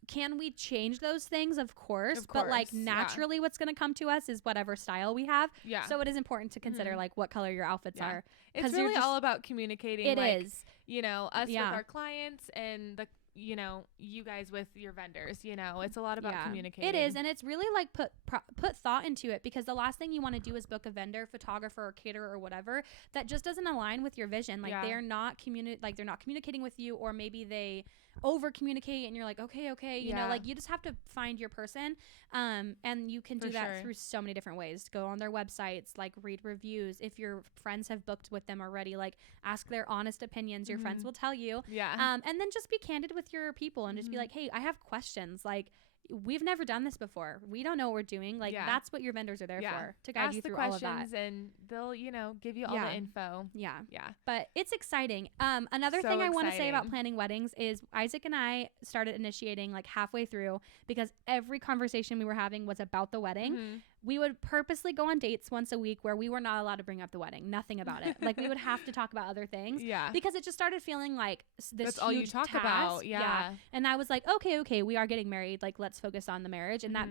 Can we change those things? Of course. But like naturally what's going to come to us is whatever style we have. So it is important to consider like what color your outfits are. It's really all about communicating. It is. You know, us with our clients and the, you know, you guys with your vendors, you know, it's a lot about communicating. It is. And it's really like put thought into it, because the last thing you want to do is book a vendor, photographer, or caterer or whatever that just doesn't align with your vision. Like they're not communicating with you, or maybe they over communicate and you're like, okay, you know, like you just have to find your person. And you can do that through so many different ways. Go on their websites, like read reviews. If your friends have booked with them already, like ask their honest opinions. Your friends will tell you. And then just be candid with your people and just be like, hey, I have questions. Like, we've never done this before. We don't know what we're doing. Like that's what your vendors are there for, to guide you through all of that. Ask the questions and they'll, you know, give you all the info. Yeah. But it's exciting. Another thing I want to say about planning weddings is Isaac and I started initiating like halfway through, because every conversation we were having was about the wedding. We would purposely go on dates once a week where we were not allowed to bring up the wedding. Nothing about it. Like we would have to talk about other things. Because it just started feeling like this That's huge all you talk task. About. And I was like, okay, we are getting married. Like, let's focus on the marriage. And that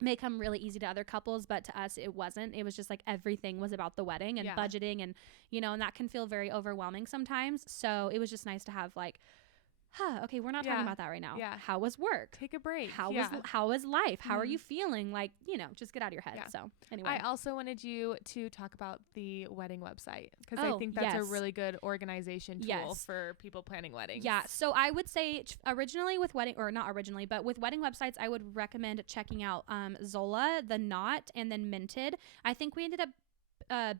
may come really easy to other couples, but to us it wasn't. It was just like everything was about the wedding and budgeting, and you know, and that can feel very overwhelming sometimes. So it was just nice to have like, okay, we're not talking about that right now. How was work? Take a break. How was life? How are you feeling? Like, you know, just get out of your head. So anyway, I also wanted you to talk about the wedding website, because I think that's a really good organization tool for people planning weddings. So I would say originally with wedding, or not originally, but with wedding websites, I would recommend checking out Zola, The Knot, and then Minted. I think we ended up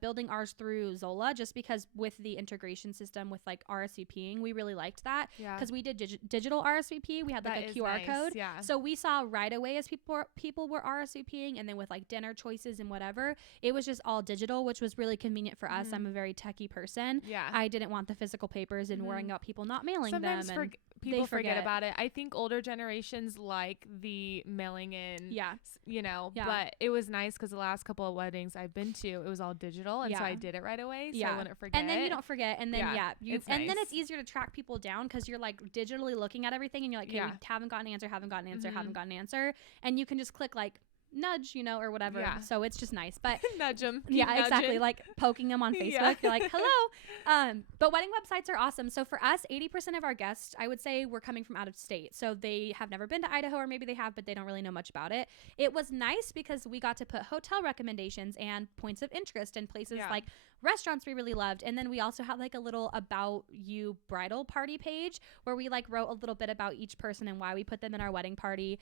building ours through Zola, just because with the integration system with like RSVPing, we really liked that, because we did digital RSVP. We had like a QR code, so we saw right away as people were RSVPing, and then with like dinner choices and whatever, it was just all digital, which was really convenient for us. I'm a very techie person. I didn't want the physical papers and worrying about people not mailing them. people forget about it. I think older generations like the mailing in, but it was nice because the last couple of weddings I've been to, it was all digital. And so I did it right away. So I wouldn't forget. And then you don't forget. And then, then it's easier to track people down because you're like digitally looking at everything and you're like, okay, we haven't gotten an answer, haven't gotten an answer. And you can just click like, nudge, or whatever. So it's just nice. But nudge them. Yeah, exactly. Like poking them on Facebook. You're like, hello. But wedding websites are awesome. So for us, 80% of our guests, I would say, were coming from out of state. So they have never been to Idaho, or maybe they have, but they don't really know much about it. It was nice because we got to put hotel recommendations and points of interest in places like restaurants we really loved. And then we also had like a little about you bridal party page where we like wrote a little bit about each person and why we put them in our wedding party,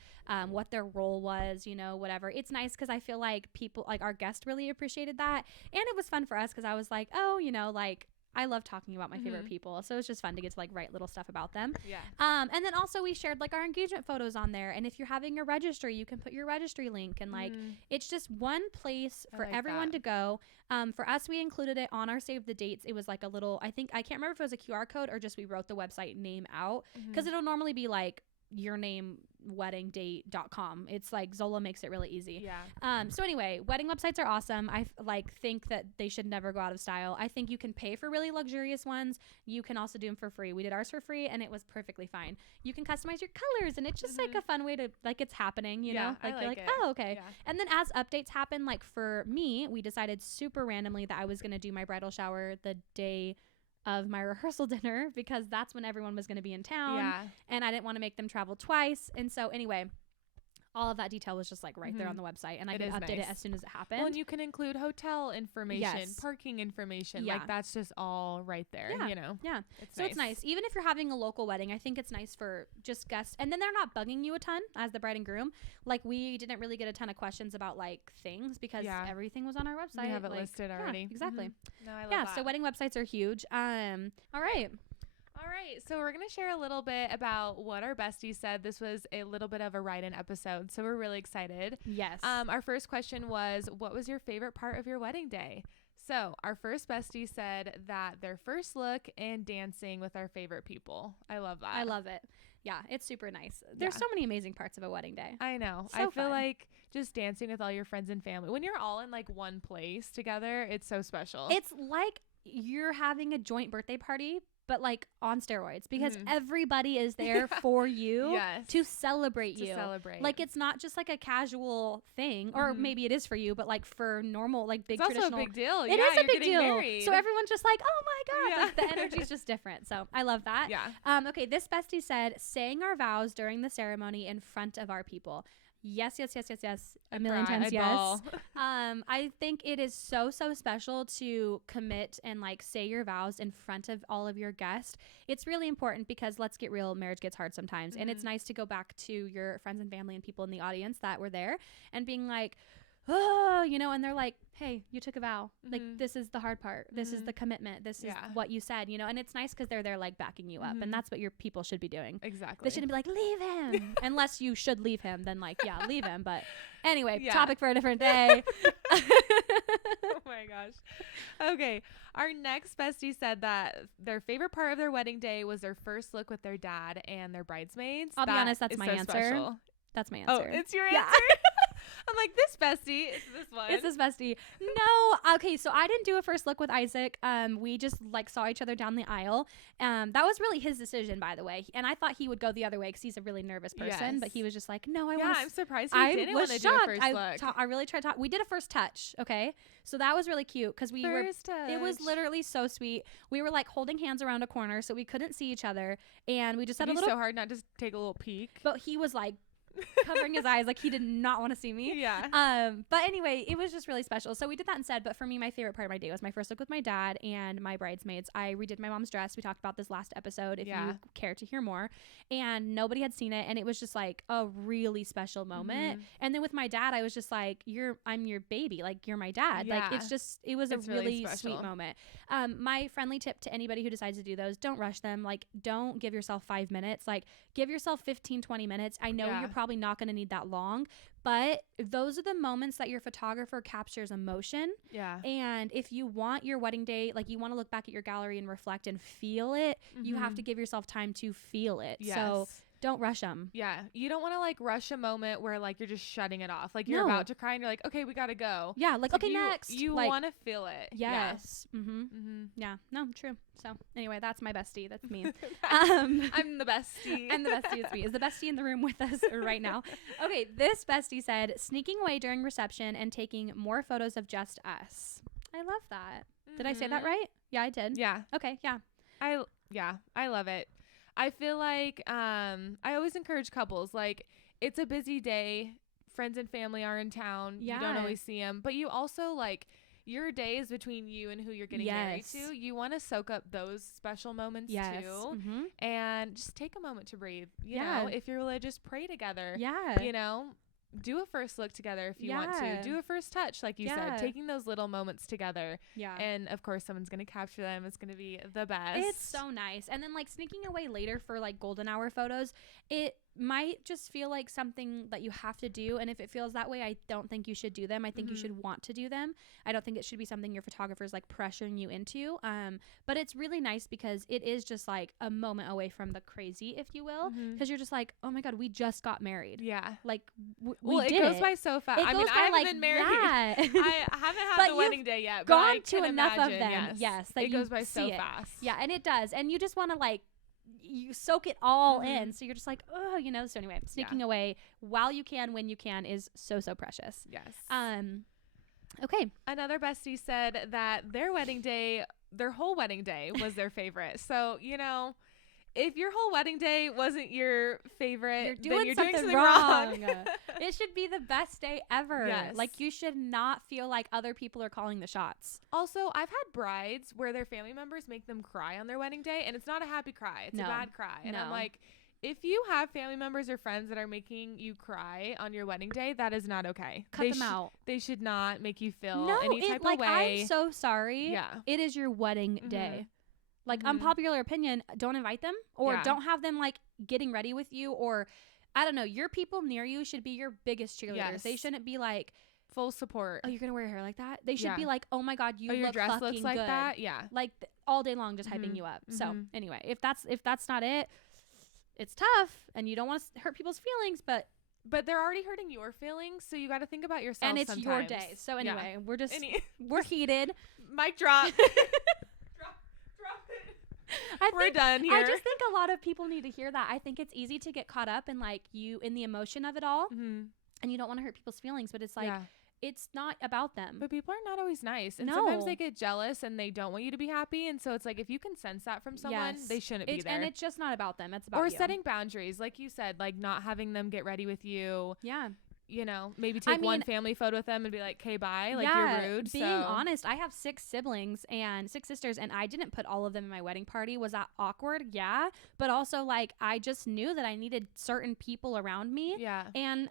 what their role was, whatever. It's nice because I feel like people, like our guests, really appreciated that. And it was fun for us because I was like, oh, like I love talking about my favorite people. So it's just fun to get to like write little stuff about them. Yeah. And then also we shared like our engagement photos on there. And if you're having a registry, you can put your registry link. And like, it's just one place for everyone to go. For us, we included it on our save the dates. It was like a little, I can't remember if it was a QR code or just we wrote the website name out. Because it'll normally be like your name weddingdate.com. It's like Zola makes it really easy. So anyway, wedding websites are awesome. I think that they should never go out of style. I think you can pay for really luxurious ones. You can also do them for free. We did ours for free and it was perfectly fine. You can customize your colors and it's just like a fun way to like it's happening, you know? Like you're like, oh, okay. And then as updates happen, like for me, we decided super randomly that I was going to do my bridal shower the day of my rehearsal dinner because that's when everyone was going to be in town and I didn't want to make them travel twice. And so anyway, all of that detail was just like right there on the website and I could update it as soon as it happened. Well, and you can include hotel information, parking information. Like that's just all right there, Yeah. So it's nice. Even if you're having a local wedding, I think it's nice for just guests. And then they're not bugging you a ton as the bride and groom. Like we didn't really get a ton of questions about like things because everything was on our website. We have it listed already. Yeah, exactly. No, I love that. So wedding websites are huge. All right, so we're going to share a little bit about what our bestie said. This was a little bit of a write-in episode, so we're really excited. Yes. Our first question was, what was your favorite part of your wedding day? So our first bestie said that their first look and dancing with our favorite people. I love that. I love it. Yeah, it's super nice. There's so many amazing parts of a wedding day. I know. So I feel like just dancing with all your friends and family. When you're all in like one place together, it's so special. It's like you're having a joint birthday party, but like on steroids because everybody is there for you to celebrate you. Like it's not just like a casual thing or maybe it is for you, but like for normal, like big traditional. It's also a big deal. It is a big deal. Married. So everyone's just like, oh my God, like the energy's just different. So I love that. Yeah. Okay. This bestie said, saying our vows during the ceremony in front of our people. Yes. A million times yes. I think it is so special to commit and like say your vows in front of all of your guests. It's really important because let's get real, marriage gets hard sometimes. And it's nice to go back to your friends and family and people in the audience that were there and being like, oh, and they're like, hey, you took a vow. Like, this is the hard part. This is the commitment. This is what you said, and it's nice because they're there like backing you up. And that's what your people should be doing. Exactly. They shouldn't be like, leave him. Unless you should leave him, then like, leave him. But anyway, topic for a different day. Oh my gosh. Okay. Our next bestie said that their favorite part of their wedding day was their first look with their dad and their bridesmaids. I'll be honest, that's my answer. Special. That's my answer. Oh, it's your answer? I'm like, this bestie. It's this one. It's this bestie. No. Okay. So I didn't do a first look with Isaac. We just like saw each other down the aisle. That was really his decision, by the way. And I thought he would go the other way because he's a really nervous person. But he was just like, no, I want to. I'm surprised he didn't want to do a first look. I really tried to talk. We did a first touch. Okay. So that was really cute because it was literally so sweet. We were like holding hands around a corner so we couldn't see each other. And we just had a little. So hard not to take a little peek. But he was like, covering his eyes like he did not want to see me. But anyway, it was just really special. So we did that instead. But for me, my favorite part of my day was my first look with my dad and my bridesmaids. I redid my mom's dress. We talked about this last episode if you care to hear more. And nobody had seen it. And it was just like a really special moment. And then with my dad, I was just like, I'm your baby. Like, you're my dad. Like, it was a really sweet moment. My friendly tip to anybody who decides to do those, don't rush them. Like, don't give yourself 5 minutes. Like, give yourself 15, 20 minutes. I know you're probably not going to need that long, But those are the moments that your photographer captures emotion. Yeah. And if you want your wedding day, like you want to look back at your gallery and reflect and feel it, you have to give yourself time to feel it. Yes. So don't rush them. Yeah. You don't want to like rush a moment where like you're just shutting it off. Like you're about to cry and you're like, okay, we got to go. Yeah. Like, okay, next. You like, want to feel it. Yes. Yeah. Yeah. No, true. So anyway, that's my bestie. That's me. I'm the bestie. I'm the bestie. It's me. Is the bestie in the room with us right now? Okay. This bestie said, sneaking away during reception and taking more photos of just us. I love that. Did I say that right? Yeah, I did. Yeah. Okay. Yeah. I love it. I feel like I always encourage couples, like, it's a busy day. Friends and family are in town. Yeah. You don't always see them. But you also, like, your day is between you and who you're getting married to. You want to soak up those special moments too. And just take a moment to breathe. You know, if you're religious, pray together. Yeah. You know, do a first look together if you want to. Do a first touch, like you said. Taking those little moments together. Yeah. And, of course, someone's going to capture them. It's going to be the best. It's so nice. And then, like, sneaking away later for, like, golden hour photos, it might just feel like something that you have to do. And if it feels that way, I don't think you should do them. I think you should want to do them. I don't think it should be something your photographer's, like, pressuring you into. But it's really nice because it is just, like, a moment away from the crazy, if you will. Because you're just like, oh, my God, we just got married. Yeah. Like, it goes by so fast. I mean, I haven't been married. Yeah. I haven't had the wedding day yet. But gone to enough of them. Yes. It goes by so fast. Yeah, and it does. And you just want to, like, you soak it all in. So you're just like, oh, you know. So anyway, sneaking away while you can, when you can, is so precious. Yes. Okay. Another bestie said that their whole wedding day was their favorite. So, you know, if your whole wedding day wasn't your favorite, then you're doing something wrong. It should be the best day ever. Yes. Like, you should not feel like other people are calling the shots. Also, I've had brides where their family members make them cry on their wedding day, and it's not a happy cry. It's a bad cry. And I'm like, if you have family members or friends that are making you cry on your wedding day, that is not okay. Cut them out. They should not make you feel any type of way. I'm so sorry. Yeah. It is your wedding day. Like, unpopular opinion, don't invite them or don't have them, like, getting ready with you, or I don't know. Your people near you should be your biggest cheerleaders. Yes. They shouldn't be like full support. Oh, you're going to wear your hair like that? They should be like, oh my God, you your look dress fucking looks like good. That. Yeah. Like all day long, just hyping you up. So anyway, if that's not it, it's tough and you don't want to hurt people's feelings, but they're already hurting your feelings, so you got to think about yourself. And it's sometimes. your day. So anyway, we're heated. Mic drop. We're done here. I just think a lot of people need to hear that. I think it's easy to get caught up in, like, in the emotion of it all, and you don't want to hurt people's feelings, but it's like, it's not about them. But people are not always nice, and sometimes they get jealous and they don't want you to be happy, and so it's like, if you can sense that from someone, they shouldn't be there. And it's just not about them. It's about you. Or setting boundaries, like you said, like not having them get ready with you. Yeah. You know, maybe take one family photo with them and be like, okay, bye. Like, you're rude. Being honest, I have 6 siblings and 6 sisters, and I didn't put all of them in my wedding party. Was that awkward? Yeah. But also, like, I just knew that I needed certain people around me. Yeah. And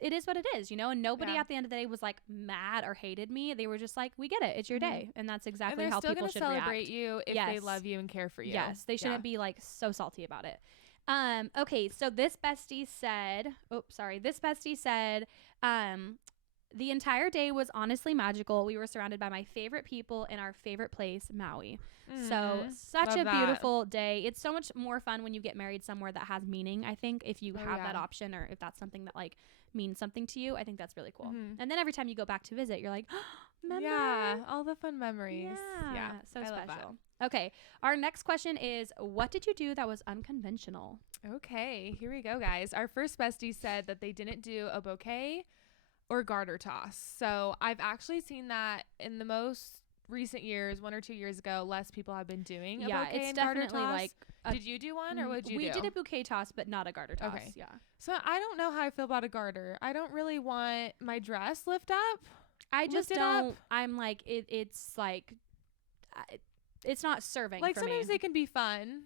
it is what it is, you know, and nobody at the end of the day was, like, mad or hated me. They were just like, we get it. It's your day. And that's exactly how people should react. They're still going to celebrate you if they love you and care for you. Yes. They shouldn't be, like, so salty about it. Okay, so this bestie said, the entire day was honestly magical. We were surrounded by my favorite people in our favorite place, Maui. So such a beautiful day. It's so much more fun when you get married somewhere that has meaning, I think, if you have that option, or if that's something that, like, means something to you. I think that's really cool. And then every time you go back to visit, you're like, oh, yeah, all the fun memories. Yeah, so special. Okay, our next question is, what did you do that was unconventional? Okay, here we go, guys. Our first bestie said that they didn't do a bouquet or garter toss. So I've actually seen that in the most recent years, 1 or 2 years ago, less people have been doing a bouquet and garter toss. Like, did you do one, or what did you do? We did a bouquet toss, but not a garter toss. Okay. Yeah. So I don't know how I feel about a garter. I don't really want my dress lift up. I just don't. I'm like, it's like, it's not serving like for sometimes me. They can be fun,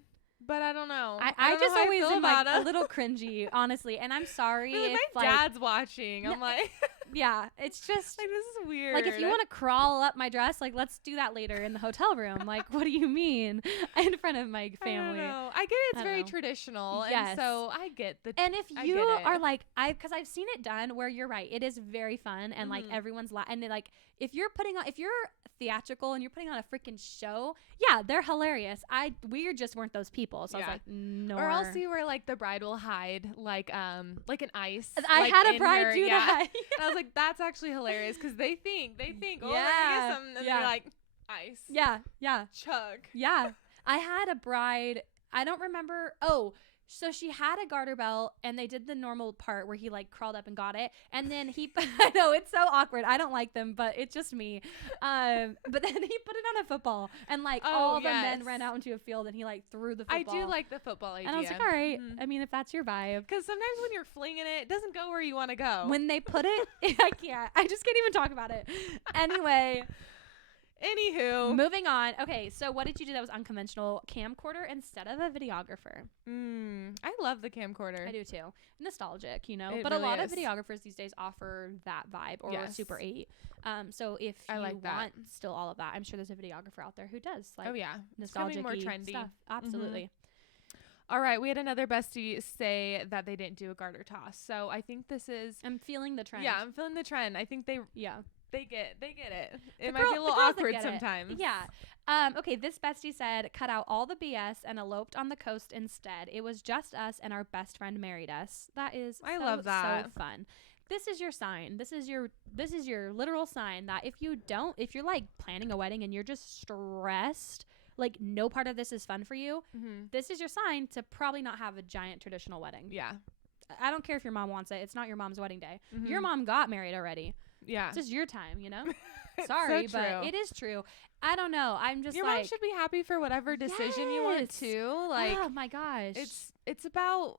but I don't know. I just always am like a little cringy, honestly, and I'm sorry. Like, if my dad's watching. I'm like, Yeah, it's just like, this is weird. Like, if you want to crawl up my dress, like, let's do that later in the hotel room. Like, what do you mean in front of my family? I don't know. I get it. It's very traditional. Yes. And so I get the. And if you are like, because I've seen it done where you're right, it is very fun and like everyone's and like if you're theatrical and you're putting on a freaking show, yeah, they're hilarious. We just weren't those people, so I was like, no. Or I'll see where like the bride will hide like an ice. I had a bride do that. And I was like, that's actually hilarious because they think, oh, we're gonna get something, and they're like, ice. Yeah. Chug. Yeah. I had a bride. I don't remember. Oh. So she had a garter belt and they did the normal part where he like crawled up and got it. And then I know it's so awkward. I don't like them, but it's just me. But then he put it on a football and like all the men ran out into a field and he like threw the football. I do like the football idea. And I was like, all right. I mean, if that's your vibe. Because sometimes when you're flinging it, it doesn't go where you want to go. When they put it, I can't. I just can't even talk about it. Anyway. Anywho, moving on. Okay, so what did you do that was unconventional? Camcorder instead of a videographer. I love the camcorder. I do too. Nostalgic, you know. But really a lot of videographers these days offer that vibe or Super 8. So if you want still all of that, I'm sure there's a videographer out there who does like nostalgic more trendy stuff. Absolutely. All right, we had another bestie say that they didn't do a garter toss. So I think this is I'm feeling the trend. Yeah, I'm feeling the trend. I think they get it. It might be a little awkward sometimes. Yeah. Okay, this bestie said, cut out all the BS and eloped on the coast instead. It was just us and our best friend married us. That is love that. So fun. This is your sign. This is your literal sign that if you're like planning a wedding and you're just stressed, like no part of this is fun for you, this is your sign to probably not have a giant traditional wedding. Yeah. I don't care if your mom wants it. It's not your mom's wedding day. Your mom got married already. Yeah. It's just your time, you know? Sorry, so but it is true. I don't know. I'm just your mom should be happy for whatever decision you want to. Like, oh my gosh. It's about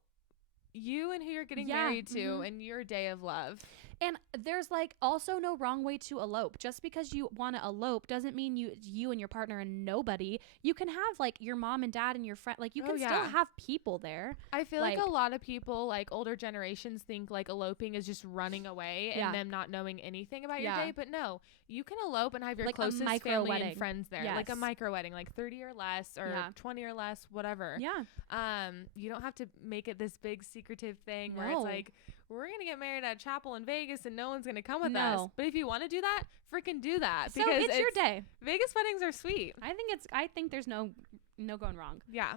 you and who you're getting married to and your day of love. And there's like also no wrong way to elope. Just because you want to elope doesn't mean you and your partner and nobody. You can have like your mom and dad and your friend. Like you can still have people there. I feel like a lot of people, like older generations, think like eloping is just running away and them not knowing anything about your day. But no, you can elope and have your like closest family wedding. And friends there. Yes. Like a micro wedding, like 30 or less or 20 or less, whatever. Yeah. You don't have to make it this big secretive thing where it's like, we're going to get married at a chapel in Vegas and no one's going to come with us. But if you want to do that, freaking do that. So because it's your day. Vegas weddings are sweet. I think there's no going wrong. Yeah.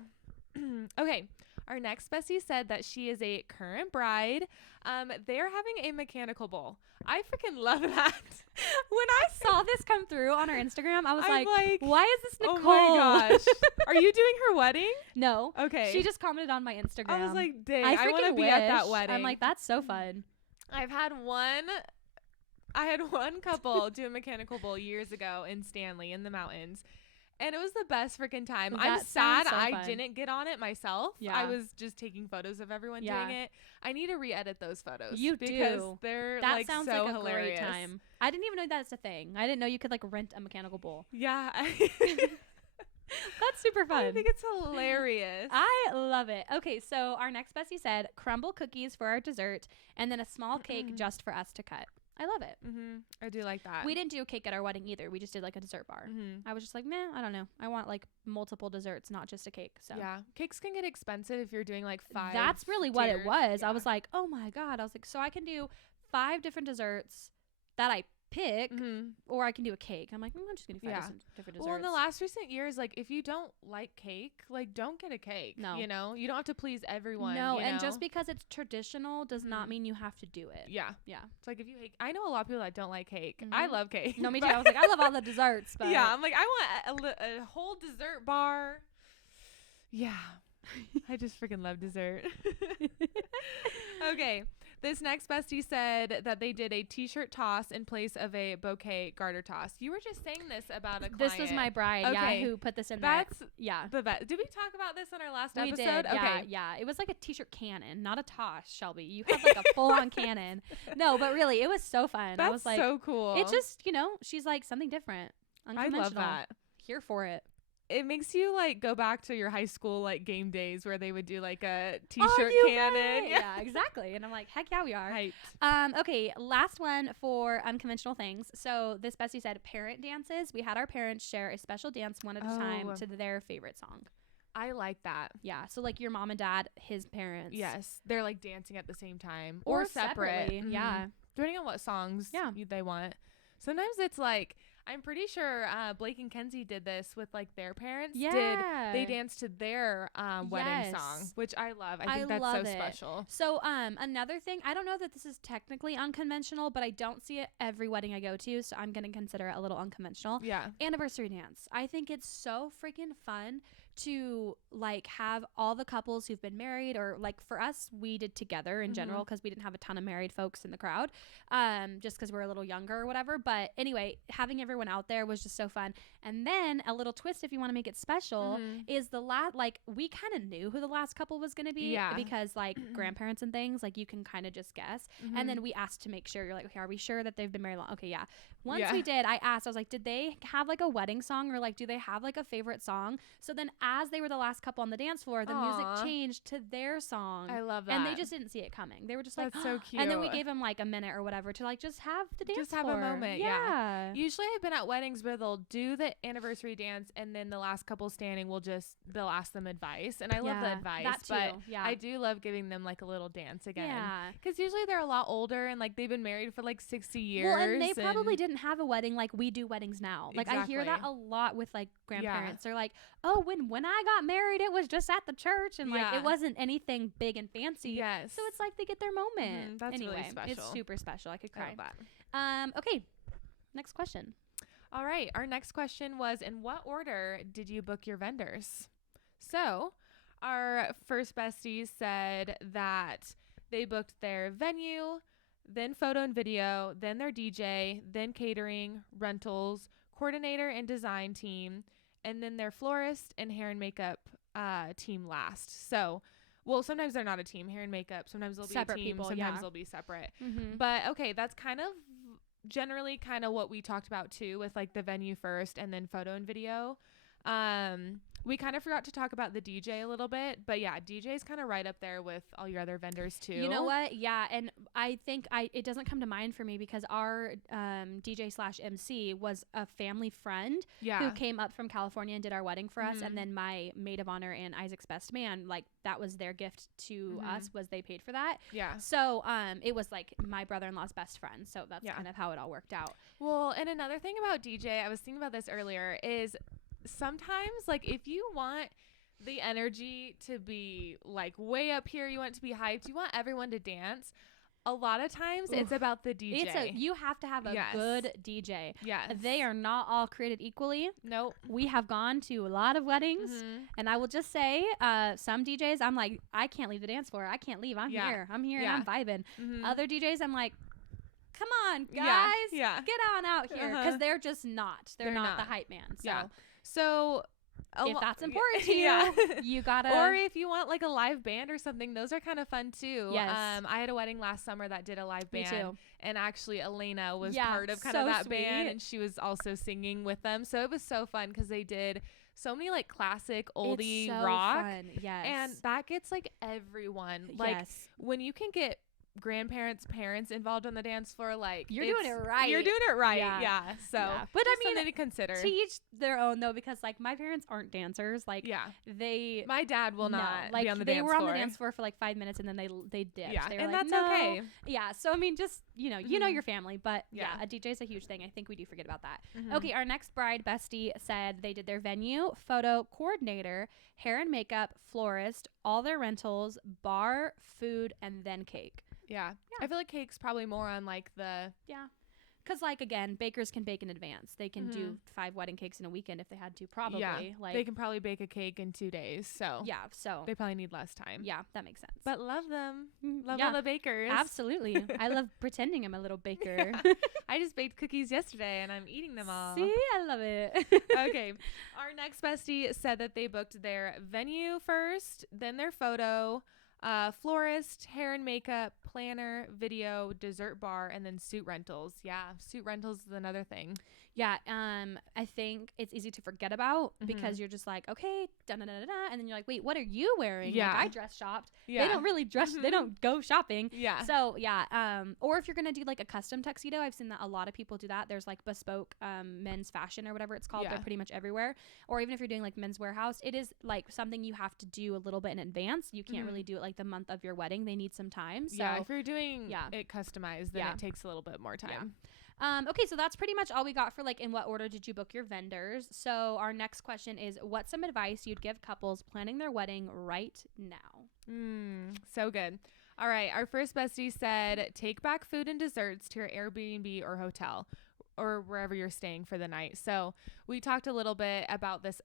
Okay. Our next bestie said that she is a current bride. They're having a mechanical bull. I freaking love that. When I saw this come through on her Instagram, I was like, why is this Nicole? Oh my gosh. Are you doing her wedding? No. Okay. She just commented on my Instagram. I was like, dang, I want to be at that wedding. I'm like, that's so fun. I had one couple do a mechanical bull years ago in Stanley in the mountains. And it was the best freaking time. I'm sad I didn't get on it myself. Yeah. I was just taking photos of everyone doing it. I need to re-edit those photos. You because they're that like sounds so like a hilarious. Great time. I didn't even know that's a thing. I didn't know you could like rent a mechanical bull. Yeah. That's super fun. I think it's hilarious. I love it. Okay, so our next bestie said crumble cookies for our dessert and then a small cake just for us to cut. I love it. I do like that. We didn't do a cake at our wedding either. We just did like a dessert bar. I was just like, nah, I don't know. I want like multiple desserts, not just a cake. So yeah, cakes can get expensive if you're doing like 5. That's really what it was. Yeah. I was like, oh my God. I was like, so I can do 5 different desserts that I pick or I can do a cake. I'm like, I'm just gonna do 5 different desserts. Well, in the last recent years, like if you don't like cake, like don't get a cake. No, you know, you don't have to please everyone. No, and know? Just because it's traditional does not mean you have to do it. Yeah. It's like if you hate, I know a lot of people that don't like cake. I love cake. No, me too. I was like, I love all the desserts. But yeah, I'm like, I want a whole dessert bar. Yeah, I just freaking love dessert. Okay. This next bestie said that they did a t-shirt toss in place of a bouquet garter toss. You were just saying this about a client. This was my bride, who put this in there. That's the best. Did we talk about this on our last episode? Did, okay. Yeah. It was like a t-shirt cannon, not a toss, Shelby. You had like a full-on cannon. No, but really, it was so fun. That's I was like, so cool. It just, she's like something different. Unconventional. I love that. Here for it. it makes you like go back to your high school like game days where they would do like a t-shirt cannon. Yeah, exactly. And I'm like, heck yeah, we are. Hyped. Okay, last one for unconventional things. So this bestie said parent dances. We had our parents share a special dance one at a time to their favorite song. I like that. Yeah. So like your mom and dad, his parents. Yes. They're like dancing at the same time or separate. Mm-hmm. Yeah. Depending on what songs they want. Sometimes it's like, I'm pretty sure Blake and Kenzie did this with like their parents. Yeah. They danced to their wedding song, which I love. I think that's so special. So another thing, I don't know that this is technically unconventional, but I don't see it every wedding I go to, so I'm going to consider it a little unconventional. Yeah. Anniversary dance. I think it's so freaking fun to like have all the couples who've been married, or like for us we did together in general because we didn't have a ton of married folks in the crowd, just because we're a little younger or whatever. But anyway, having everyone out there was just so fun. And then a little twist, if you want to make it special, is the like we kind of knew who the last couple was going to be because like grandparents and things, like you can kind of just guess. And then we asked to make sure, you're like, okay, are we sure that they've been married long? Okay, yeah. Once we did, I asked, I was like, did they have like a wedding song, or like do they have like a favorite song? So then as they were the last couple on the dance floor, the music changed to their song. I love that. And they just didn't see it coming. They were just like, that's so cute. And then we gave them like a minute or whatever to like just have the dance floor. Just have a moment. Yeah. Usually I've been at weddings where they'll do the anniversary dance and then the last couple standing they'll ask them advice. And I love the advice. That too. But I do love giving them like a little dance again. Yeah. Because usually they're a lot older and like they've been married for like 60 years. Well, and they probably didn't have a wedding like we do weddings now. Like I hear that a lot with like grandparents. They're like, oh, when I got married, it was just at the church and like it wasn't anything big and fancy. Yes. So it's like they get their moment. That's anyway, really special. It's super special. I could cry. That. Okay. Next question. All right. Our next question was, in what order did you book your vendors? So our first besties said that they booked their venue, then photo and video, then their DJ, then catering, rentals, coordinator and design team, and then their florist and hair and makeup team last. So, well, sometimes they're not a team, hair and makeup. Sometimes they'll be separate a team. People, sometimes they'll be separate. But okay, that's kind of generally kind of what we talked about too, with like the venue first and then photo and video. We kind of forgot to talk about the DJ a little bit, but yeah, DJ is kind of right up there with all your other vendors too. You know what? Yeah, and I think it doesn't come to mind for me because our DJ/MC was a family friend who came up from California and did our wedding for us, and then my maid of honor and Isaac's best man, like that was their gift to us, was they paid for that. Yeah. So it was like my brother-in-law's best friend, so that's kind of how it all worked out. Well, and another thing about DJ, I was thinking about this earlier, is sometimes like if you want the energy to be like way up here, you want it to be hyped, you want everyone to dance, a lot of times it's about the DJ. You have to have a good DJ. Yes. They are not all created equally. Nope. We have gone to a lot of weddings, and I will just say some DJs I'm like, I can't leave the dance floor, I can't leave, I'm here and I'm vibing. Other DJs I'm like, come on guys, get on out here, because they're just not the hype man. So if that's important to you, you gotta. Or if you want like a live band or something, those are kind of fun too. Yes. I had a wedding last summer that did a live band. Me too. And actually Elena was part of kind of that band, and she was also singing with them. So it was so fun because they did so many like classic oldie rock. Fun. Yes. And that gets like everyone. Like when you can get parents involved on the dance floor, like you're doing it right. So but I mean, something to consider. To each their own though, because like my parents aren't dancers. Like my dad will not like be on the they dance were floor. On the dance floor for like 5 minutes and then they dipped. They were and like, that's okay. Yeah, so I mean, just you know your family, but a DJ is a huge thing. I think we do forget about that. Okay, our next bride bestie said they did their venue, photo coordinator, hair and makeup, florist, all their rentals, bar, food, and then cake. Yeah. I feel like cake's probably more on like the because like again, bakers can bake in advance. They can do 5 wedding cakes in a weekend if they had to. Probably like they can probably bake a cake in 2 days. So so they probably need less time. Yeah, that makes sense. But love them. Love all the bakers. Absolutely. I love pretending I'm a little baker. I just baked cookies yesterday and I'm eating them all. See, I love it. Okay, our next bestie said that they booked their venue first, then their photo, florist, hair and makeup, planner, video, dessert bar, and then suit rentals. Yeah, suit rentals is another thing. Yeah. I think it's easy to forget about because you're just like, okay, and then you're like, wait, what are you wearing? Yeah. Like, I dress shopped. Yeah. They don't really dress. They don't go shopping. Yeah. So yeah. Or if you're gonna do like a custom tuxedo, I've seen that a lot of people do that. There's like bespoke men's fashion or whatever it's called. Yeah. They're pretty much everywhere. Or even if you're doing like Men's Warehouse, it is like something you have to do a little bit in advance. You can't really do it like the month of your wedding. They need some time. So yeah, if you're doing it customized, then it takes a little bit more time. Yeah. Okay, so that's pretty much all we got for like in what order did you book your vendors. So our next question is, what's some advice you'd give couples planning their wedding right now? So good. All right, our first bestie said, take back food and desserts to your Airbnb or hotel or wherever you're staying for the night. So we talked a little bit about this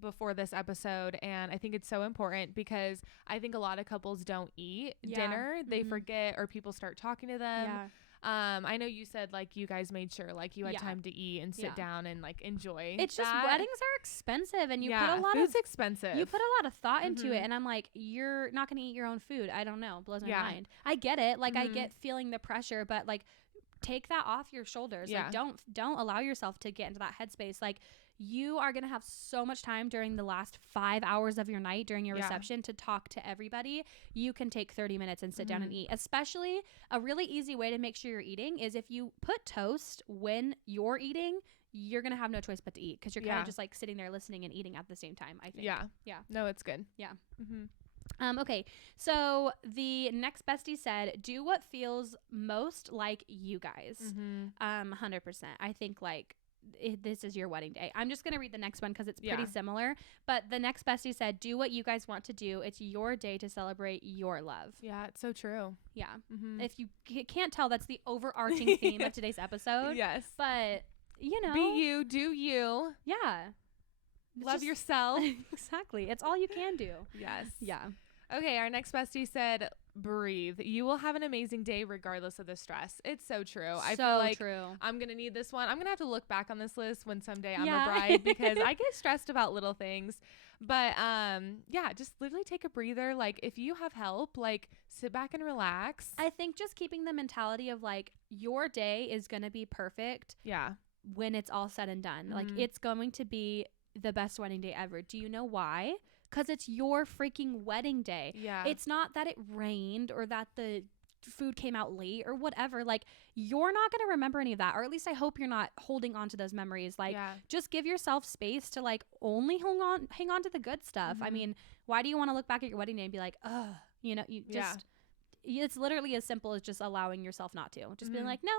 before this episode, and I think it's so important because I think a lot of couples don't eat dinner. They forget, or people start talking to them. Yeah. I know you said like you guys made sure like you had time to eat and sit down and like enjoy. It's just weddings are expensive, and you put a lot food's expensive. You put a lot of thought into it, and I'm like, you're not gonna eat your own food. I don't know, blows my mind. I get it, like I get feeling the pressure, but like take that off your shoulders. Like don't allow yourself to get into that headspace. Like you are going to have so much time during the last 5 hours of your night during your reception to talk to everybody. You can take 30 minutes and sit down and eat. Especially a really easy way to make sure you're eating is if you put toast when you're eating, you're going to have no choice but to eat because you're kind of just like sitting there listening and eating at the same time, I think. Yeah. Yeah. No, it's good. Yeah. Okay, so the next bestie said, do what feels most like you guys. 100%. I think like this is your wedding day. I'm just going to read the next one because it's pretty similar. But the next bestie said, do what you guys want to do. It's your day to celebrate your love. Yeah, it's so true. Yeah. If you can't tell, that's the overarching theme of today's episode. Yes. But, you know. Be you, do you. Yeah. Love yourself. Exactly. It's all you can do. Yes. Yeah. Okay, our next bestie said, breathe. You will have an amazing day regardless of the stress. It's so true. I feel like I'm going to need this one. I'm going to have to look back on this list when someday I'm a bride because I get stressed about little things. But just literally take a breather. Like if you have help, like sit back and relax. I think just keeping the mentality of like your day is going to be perfect. Yeah. When it's all said and done. Like it's going to be the best wedding day ever. Do you know why? Because it's your freaking wedding day. Yeah. It's not that it rained or that the food came out late or whatever. Like, you're not going to remember any of that. Or at least I hope you're not holding on to those memories. Like, just give yourself space to, like, only hang on to the good stuff. I mean, why do you want to look back at your wedding day and be like, ugh, you know, you just, it's literally as simple as just allowing yourself not to. Just being like, no.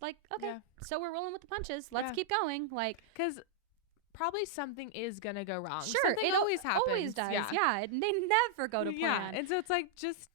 Like, okay, so we're rolling with the punches. Let's keep going. Like, because probably something is gonna go wrong. Sure, something it always happens. Always does. Yeah, they never go to plan. Yeah, and so it's like just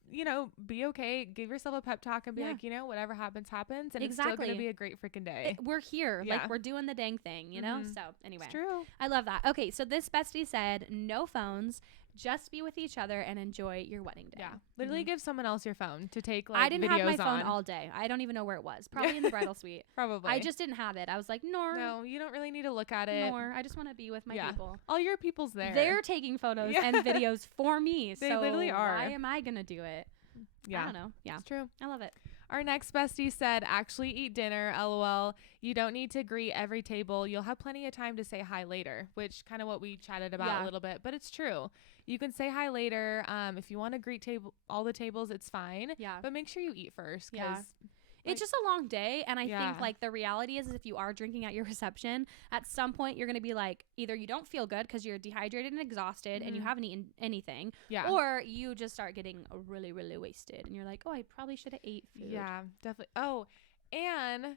be okay. Give yourself a pep talk and be like, whatever happens, and it's still gonna be a great freaking day. We're here, like we're doing the dang thing, you know. So anyway, it's true. I love that. Okay, so this bestie said, no phones. Just be with each other and enjoy your wedding day. Yeah. Literally give someone else your phone to take like I didn't videos have my phone on. all day. I don't even know where it was. Probably in the bridal suite. Probably. I just didn't have it. I was like, no, you don't really need to look at it. I just want to be with my people. All your people's there. They're taking photos and videos for me. They literally are. Why am I going to do it? Yeah. I don't know. Yeah. It's true. I love it. Our next bestie said, actually eat dinner, LOL. You don't need to greet every table. You'll have plenty of time to say hi later, which kind of what we chatted about a little bit, but it's true. You can say hi later. If you want to greet all the tables, it's fine. Yeah. But make sure you eat first. Yeah. It's just a long day. And I think like the reality is if you are drinking at your reception, at some point you're going to be like, either you don't feel good because you're dehydrated and exhausted and you haven't eaten anything. Yeah. Or you just start getting really, really wasted. And you're like, oh, I probably should have ate food. Yeah, definitely. Oh, and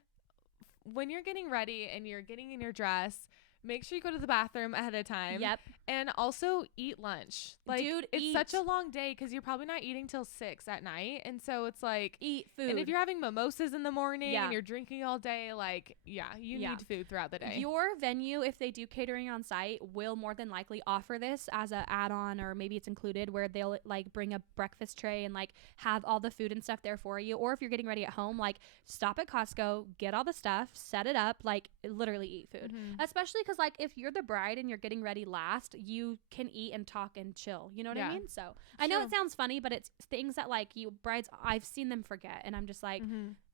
when you're getting ready and you're getting in your dress, make sure you go to the bathroom ahead of time. Yep. And also eat lunch. Like, dude, it's such a long day because you're probably not eating till 6 at night. And so it's like, eat food. And if you're having mimosas in the morning and you're drinking all day, like, you need food throughout the day. Your venue, if they do catering on site, will more than likely offer this as a add-on, or maybe it's included, where they'll like bring a breakfast tray and like have all the food and stuff there for you. Or if you're getting ready at home, like stop at Costco, get all the stuff, set it up, like literally eat food. Especially because like if you're the bride and you're getting ready last, you can eat and talk and chill. You know what I mean? So I know it sounds funny, but it's things that like you brides, I've seen them forget. And I'm just like,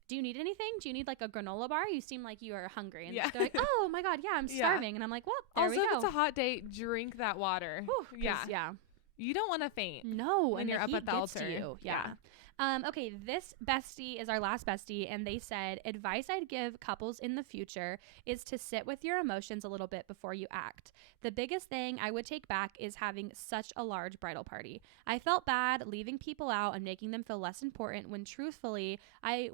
do you need anything? Do you need like a granola bar? You seem like you are hungry. And they're like, oh my God, yeah, I'm starving. And I'm like, well, there we go. Also, if it's a hot day, drink that water. Whew, yeah. You don't want to faint. No, when you're up at the altar. To you. Yeah. Okay, this bestie is our last bestie, and they said, advice I'd give couples in the future is to sit with your emotions a little bit before you act. The biggest thing I would take back is having such a large bridal party. I felt bad leaving people out and making them feel less important when truthfully, I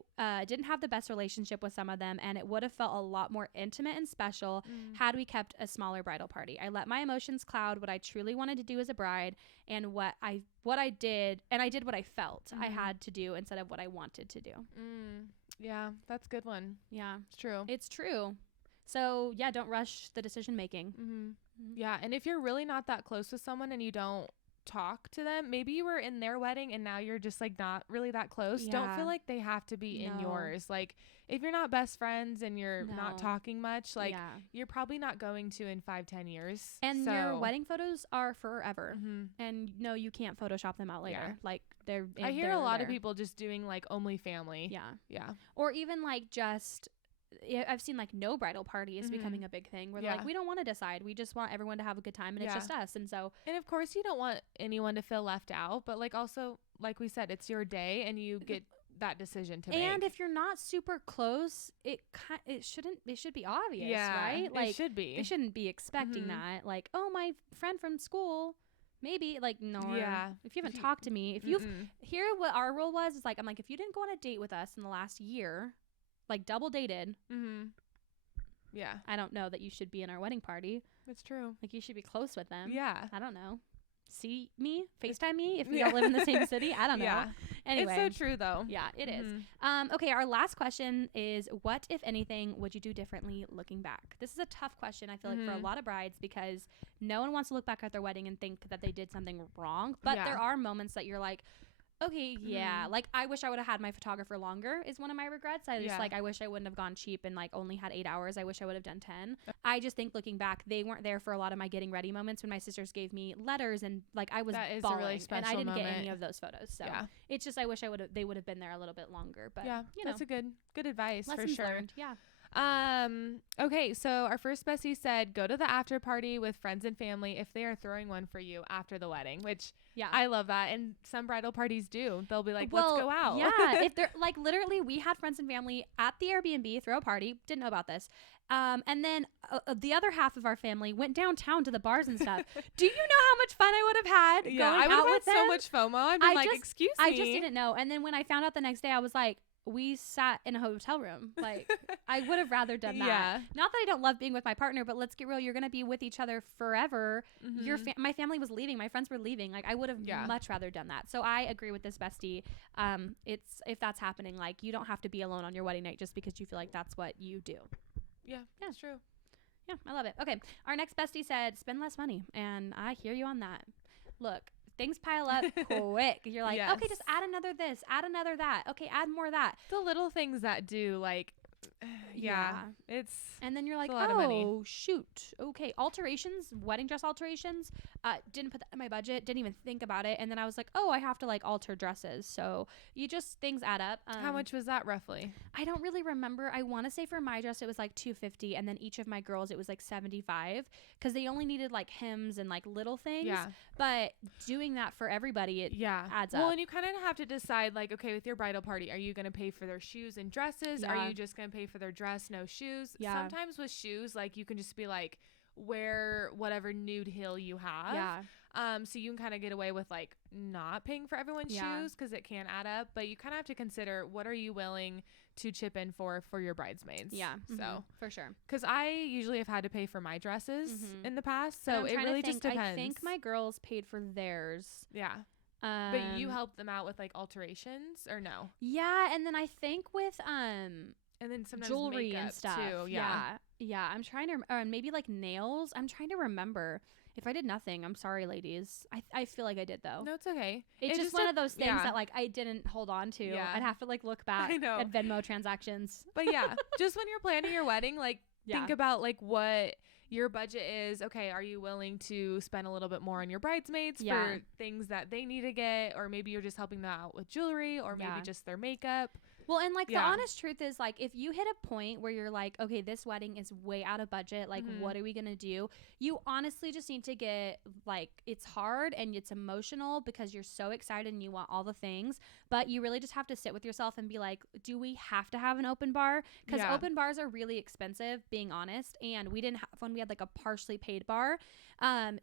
didn't have the best relationship with some of them, and it would have felt a lot more intimate and special had we kept a smaller bridal party. I let my emotions cloud what I truly wanted to do as a bride and what I did, and I did what I felt I had to do instead of what I wanted to do. Yeah, that's a good one. Yeah, it's true. So yeah, don't rush the decision making. Yeah, and if you're really not that close with someone and you don't talk to them, maybe you were in their wedding and now you're just like not really that close. Don't feel like they have to be in yours. Like if you're not best friends and you're not talking much, like you're probably not going to in 5-10 years. And your wedding photos are forever. And no, you can't Photoshop them out later. Like I hear a lot of people just doing like only family. Yeah. Or even like just I've seen like no bridal party is becoming a big thing where like, we don't want to decide. We just want everyone to have a good time and it's just us. And of course you don't want anyone to feel left out, but like also, like we said, it's your day and you get that decision to make. And if you're not super close, it should be obvious, right? Like it should be. They shouldn't be expecting that. Like, oh, my friend from school, maybe like, no. If you haven't talked to me, if you've here, what our rule was is like, I'm like, if you didn't go on a date with us in the last year, like double dated, I don't know that you should be in our wedding party. That's true. Like you should be close with them. Yeah. I don't know. See me, FaceTime me if we don't live in the same city. I don't know. Anyway. It's so true though. Yeah, it is. Okay, our last question is, what, if anything, would you do differently looking back? This is a tough question, I feel like, for a lot of brides because no one wants to look back at their wedding and think that they did something wrong. But there are moments that you're like, okay, like I wish I would have had my photographer longer is one of my regrets. I just like, I wish I wouldn't have gone cheap and like only had 8 hours. I wish I would have done 10. I just think looking back, they weren't there for a lot of my getting ready moments when my sisters gave me letters and like I was bawling, really and I didn't get any of those photos. So it's just, I wish they would have been there a little bit longer, but you know, that's a good advice. Lessons for sure. learned. Yeah. Okay, so our first bestie said go to the after party with friends and family if they are throwing one for you after the wedding, which I love that. And some bridal parties do. They'll be like, let's go out. Yeah. If they're like, literally we had friends and family at the Airbnb throw a party. Didn't know about this. And then the other half of our family went downtown to the bars and stuff. Do you know how much fun I would have had going out with them? So much FOMO. I've been excuse me. I just didn't know. And then when I found out the next day, I was like, we sat in a hotel room. Like I would have rather done that. Not that I don't love being with my partner, but let's get real. You're going to be with each other forever. My family was leaving. My friends were leaving. Like I would have much rather done that. So I agree with this bestie. It's, if that's happening, like you don't have to be alone on your wedding night just because you feel like that's what you do. Yeah, that's true. Yeah, I love it. Okay. Our next bestie said, spend less money. And I hear you on that. Look, things pile up quick. You're like, okay, just add another this, add another that. Okay, add more that. The little things that do, like, it's and then you're like, a lot of money. Shoot. Okay, alterations, wedding dress alterations. Didn't put that in my budget. Didn't even think about it. And then I was like, I have to like alter dresses. So things add up. How much was that roughly? I don't really remember. I want to say for my dress it was like $250, and then each of my girls it was like $75 because they only needed like hems and like little things. Yeah. But doing that for everybody, it adds up. Well, and you kind of have to decide, like, okay, with your bridal party, are you going to pay for their shoes and dresses? Yeah. Are you just going to pay for their dress, no shoes? Yeah. Sometimes with shoes, like, you can just be like, wear whatever nude heel you have. Yeah. So you can kind of get away with like not paying for everyone's shoes because it can add up. But you kind of have to consider, what are you willing to chip in for your bridesmaids? Yeah. So for sure. Because I usually have had to pay for my dresses in the past. So it really just depends. I think my girls paid for theirs. Yeah. But you helped them out with like alterations or no? Yeah. And then I think with and then sometimes jewelry and stuff too. Yeah. I'm trying to maybe like nails. I'm trying to remember. If I did nothing, I'm sorry, ladies. I feel like I did though. No, it's okay. It's just one of those things that like I didn't hold on to. Yeah. I'd have to like look back at Venmo transactions. But just when you're planning your wedding, like think about like what your budget is. Okay, are you willing to spend a little bit more on your bridesmaids for things that they need to get, or maybe you're just helping them out with jewelry, or maybe just their makeup. Well, and like the honest truth is, like, if you hit a point where you're like, okay, this wedding is way out of budget, like what are we gonna do? You honestly just need to get, like, it's hard and it's emotional because you're so excited and you want all the things, but you really just have to sit with yourself and be like, do we have to have an open bar? Because open bars are really expensive, being honest, and we didn't have one. We had like a partially paid bar.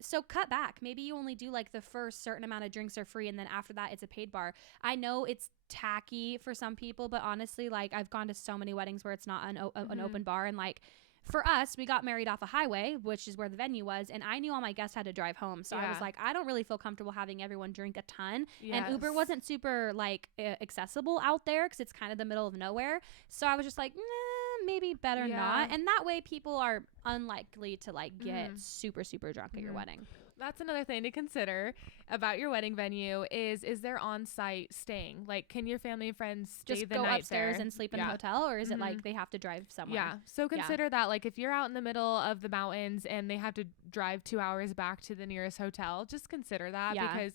So cut back. Maybe you only do like the first certain amount of drinks are free, and then after that it's a paid bar. I know it's tacky for some people, but honestly, like, I've gone to so many weddings where it's not an open bar, and like for us, we got married off a highway, which is where the venue was, and I knew all my guests had to drive home, so I was like, I don't really feel comfortable having everyone drink a ton. And Uber wasn't super like accessible out there because it's kind of the middle of nowhere, so I was just like, maybe better not. And that way people are unlikely to like get super drunk at your wedding. That's another thing to consider about your wedding venue is there on-site staying? Like, can your family and friends stay just the go night upstairs there and sleep in a hotel, or is it like they have to drive somewhere? Yeah. So consider that, like, if you're out in the middle of the mountains and they have to drive 2 hours back to the nearest hotel, just consider that because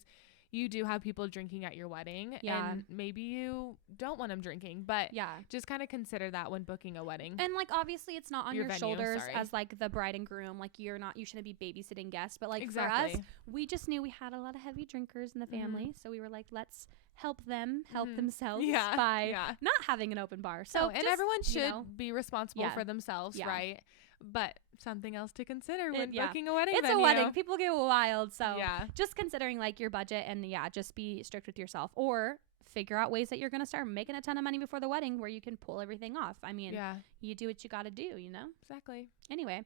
you do have people drinking at your wedding and maybe you don't want them drinking, but just kind of consider that when booking a wedding. And like, obviously it's not on your shoulders as like the bride and groom, like you shouldn't be babysitting guests, but like for us, we just knew we had a lot of heavy drinkers in the family, so we were like, let's help them help themselves by not having an open bar. So and everyone should be responsible for themselves, right? But something else to consider when booking a wedding venue. It's a wedding. People get wild. So just considering like your budget, and just be strict with yourself, or figure out ways that you're going to start making a ton of money before the wedding where you can pull everything off. I mean, you do what you got to do, you know? Exactly. Anyway,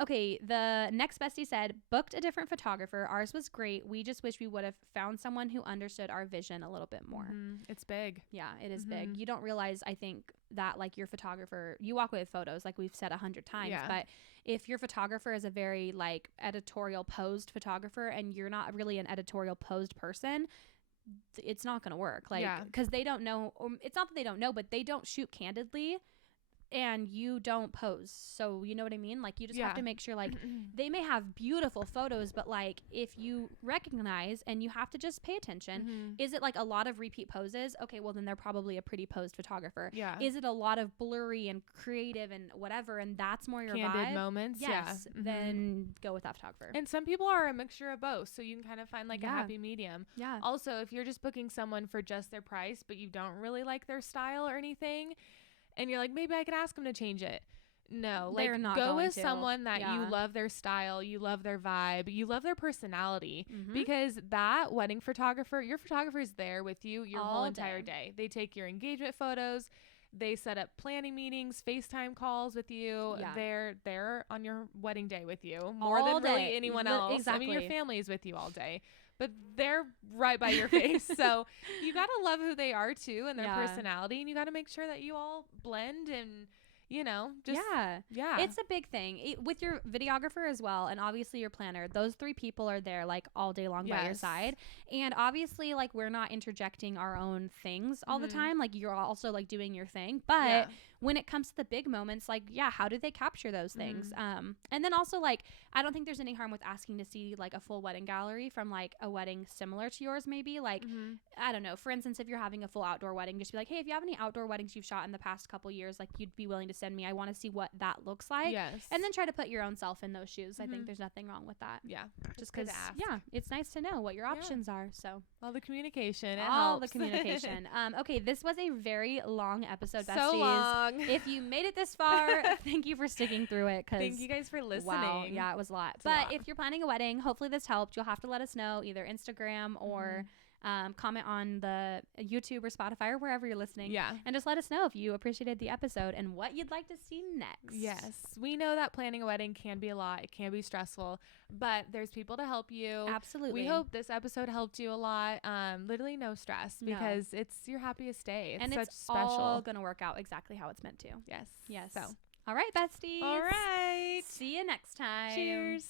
okay, the next bestie said, booked a different photographer. Ours was great. We just wish we would have found someone who understood our vision a little bit more. It's big. Yeah, it is big. You don't realize, I think, that like your photographer, you walk away with photos, like we've said 100 times, but if your photographer is a very like editorial posed photographer and you're not really an editorial posed person, it's not gonna work, like, because they don't know, or it's not that they don't know, but they don't shoot candidly and you don't pose. So you know what I mean? Like, you just have to make sure, like, they may have beautiful photos, but like if you recognize, and you have to just pay attention, is it like a lot of repeat poses? Okay, well then they're probably a pretty posed photographer. Is it a lot of blurry and creative and whatever, and that's more your candid vibe? moments? Yes. Then go with that photographer. And some people are a mixture of both, so you can kind of find like a happy medium. Also, if you're just booking someone for just their price but you don't really like their style or anything, and you're like, maybe I could ask them to change it. No, like, go with someone that you love their style, you love their vibe, you love their personality, because that wedding photographer, your photographer is there with you your whole entire day. They take your engagement photos. They set up planning meetings, FaceTime calls with you. They're there on your wedding day with you more than really anyone else. Exactly. I mean, your family is with you all day, but they're right by your face. So you got to love who they are too, and their personality, and you got to make sure that you all blend and, you know, just it's a big thing with your videographer as well, and obviously your planner. Those three people are there like all day long by your side, and obviously like we're not interjecting our own things all the time. Like, you're also like doing your thing, but when it comes to the big moments, like, how do they capture those things? And then also, like, I don't think there's any harm with asking to see like a full wedding gallery from like a wedding similar to yours, maybe like I don't know, for instance, if you're having a full outdoor wedding, just be like, hey, if you have any outdoor weddings you've shot in the past couple years, like, you'd be willing to send me, I want to see what that looks like. And then try to put your own self in those shoes. I think there's nothing wrong with that. Just because it's nice to know what your options are. So all the communication, the communication. Okay, this was a very long episode, besties. So long. If you made it this far, thank you for sticking through it. Thank you guys for listening. Wow, it was a lot. But if you're planning a wedding, hopefully this helped. You'll have to let us know, either Instagram or comment on the YouTube or Spotify or wherever you're listening. And just let us know if you appreciated the episode and what you'd like to see next. Yes. We know that planning a wedding can be a lot. It can be stressful, but there's people to help you. Absolutely. We hope this episode helped you a lot. Literally no stress, because it's your happiest day. It's such special. All going to work out exactly how it's meant to. Yes. So, all right, besties. All right. See you next time. Cheers.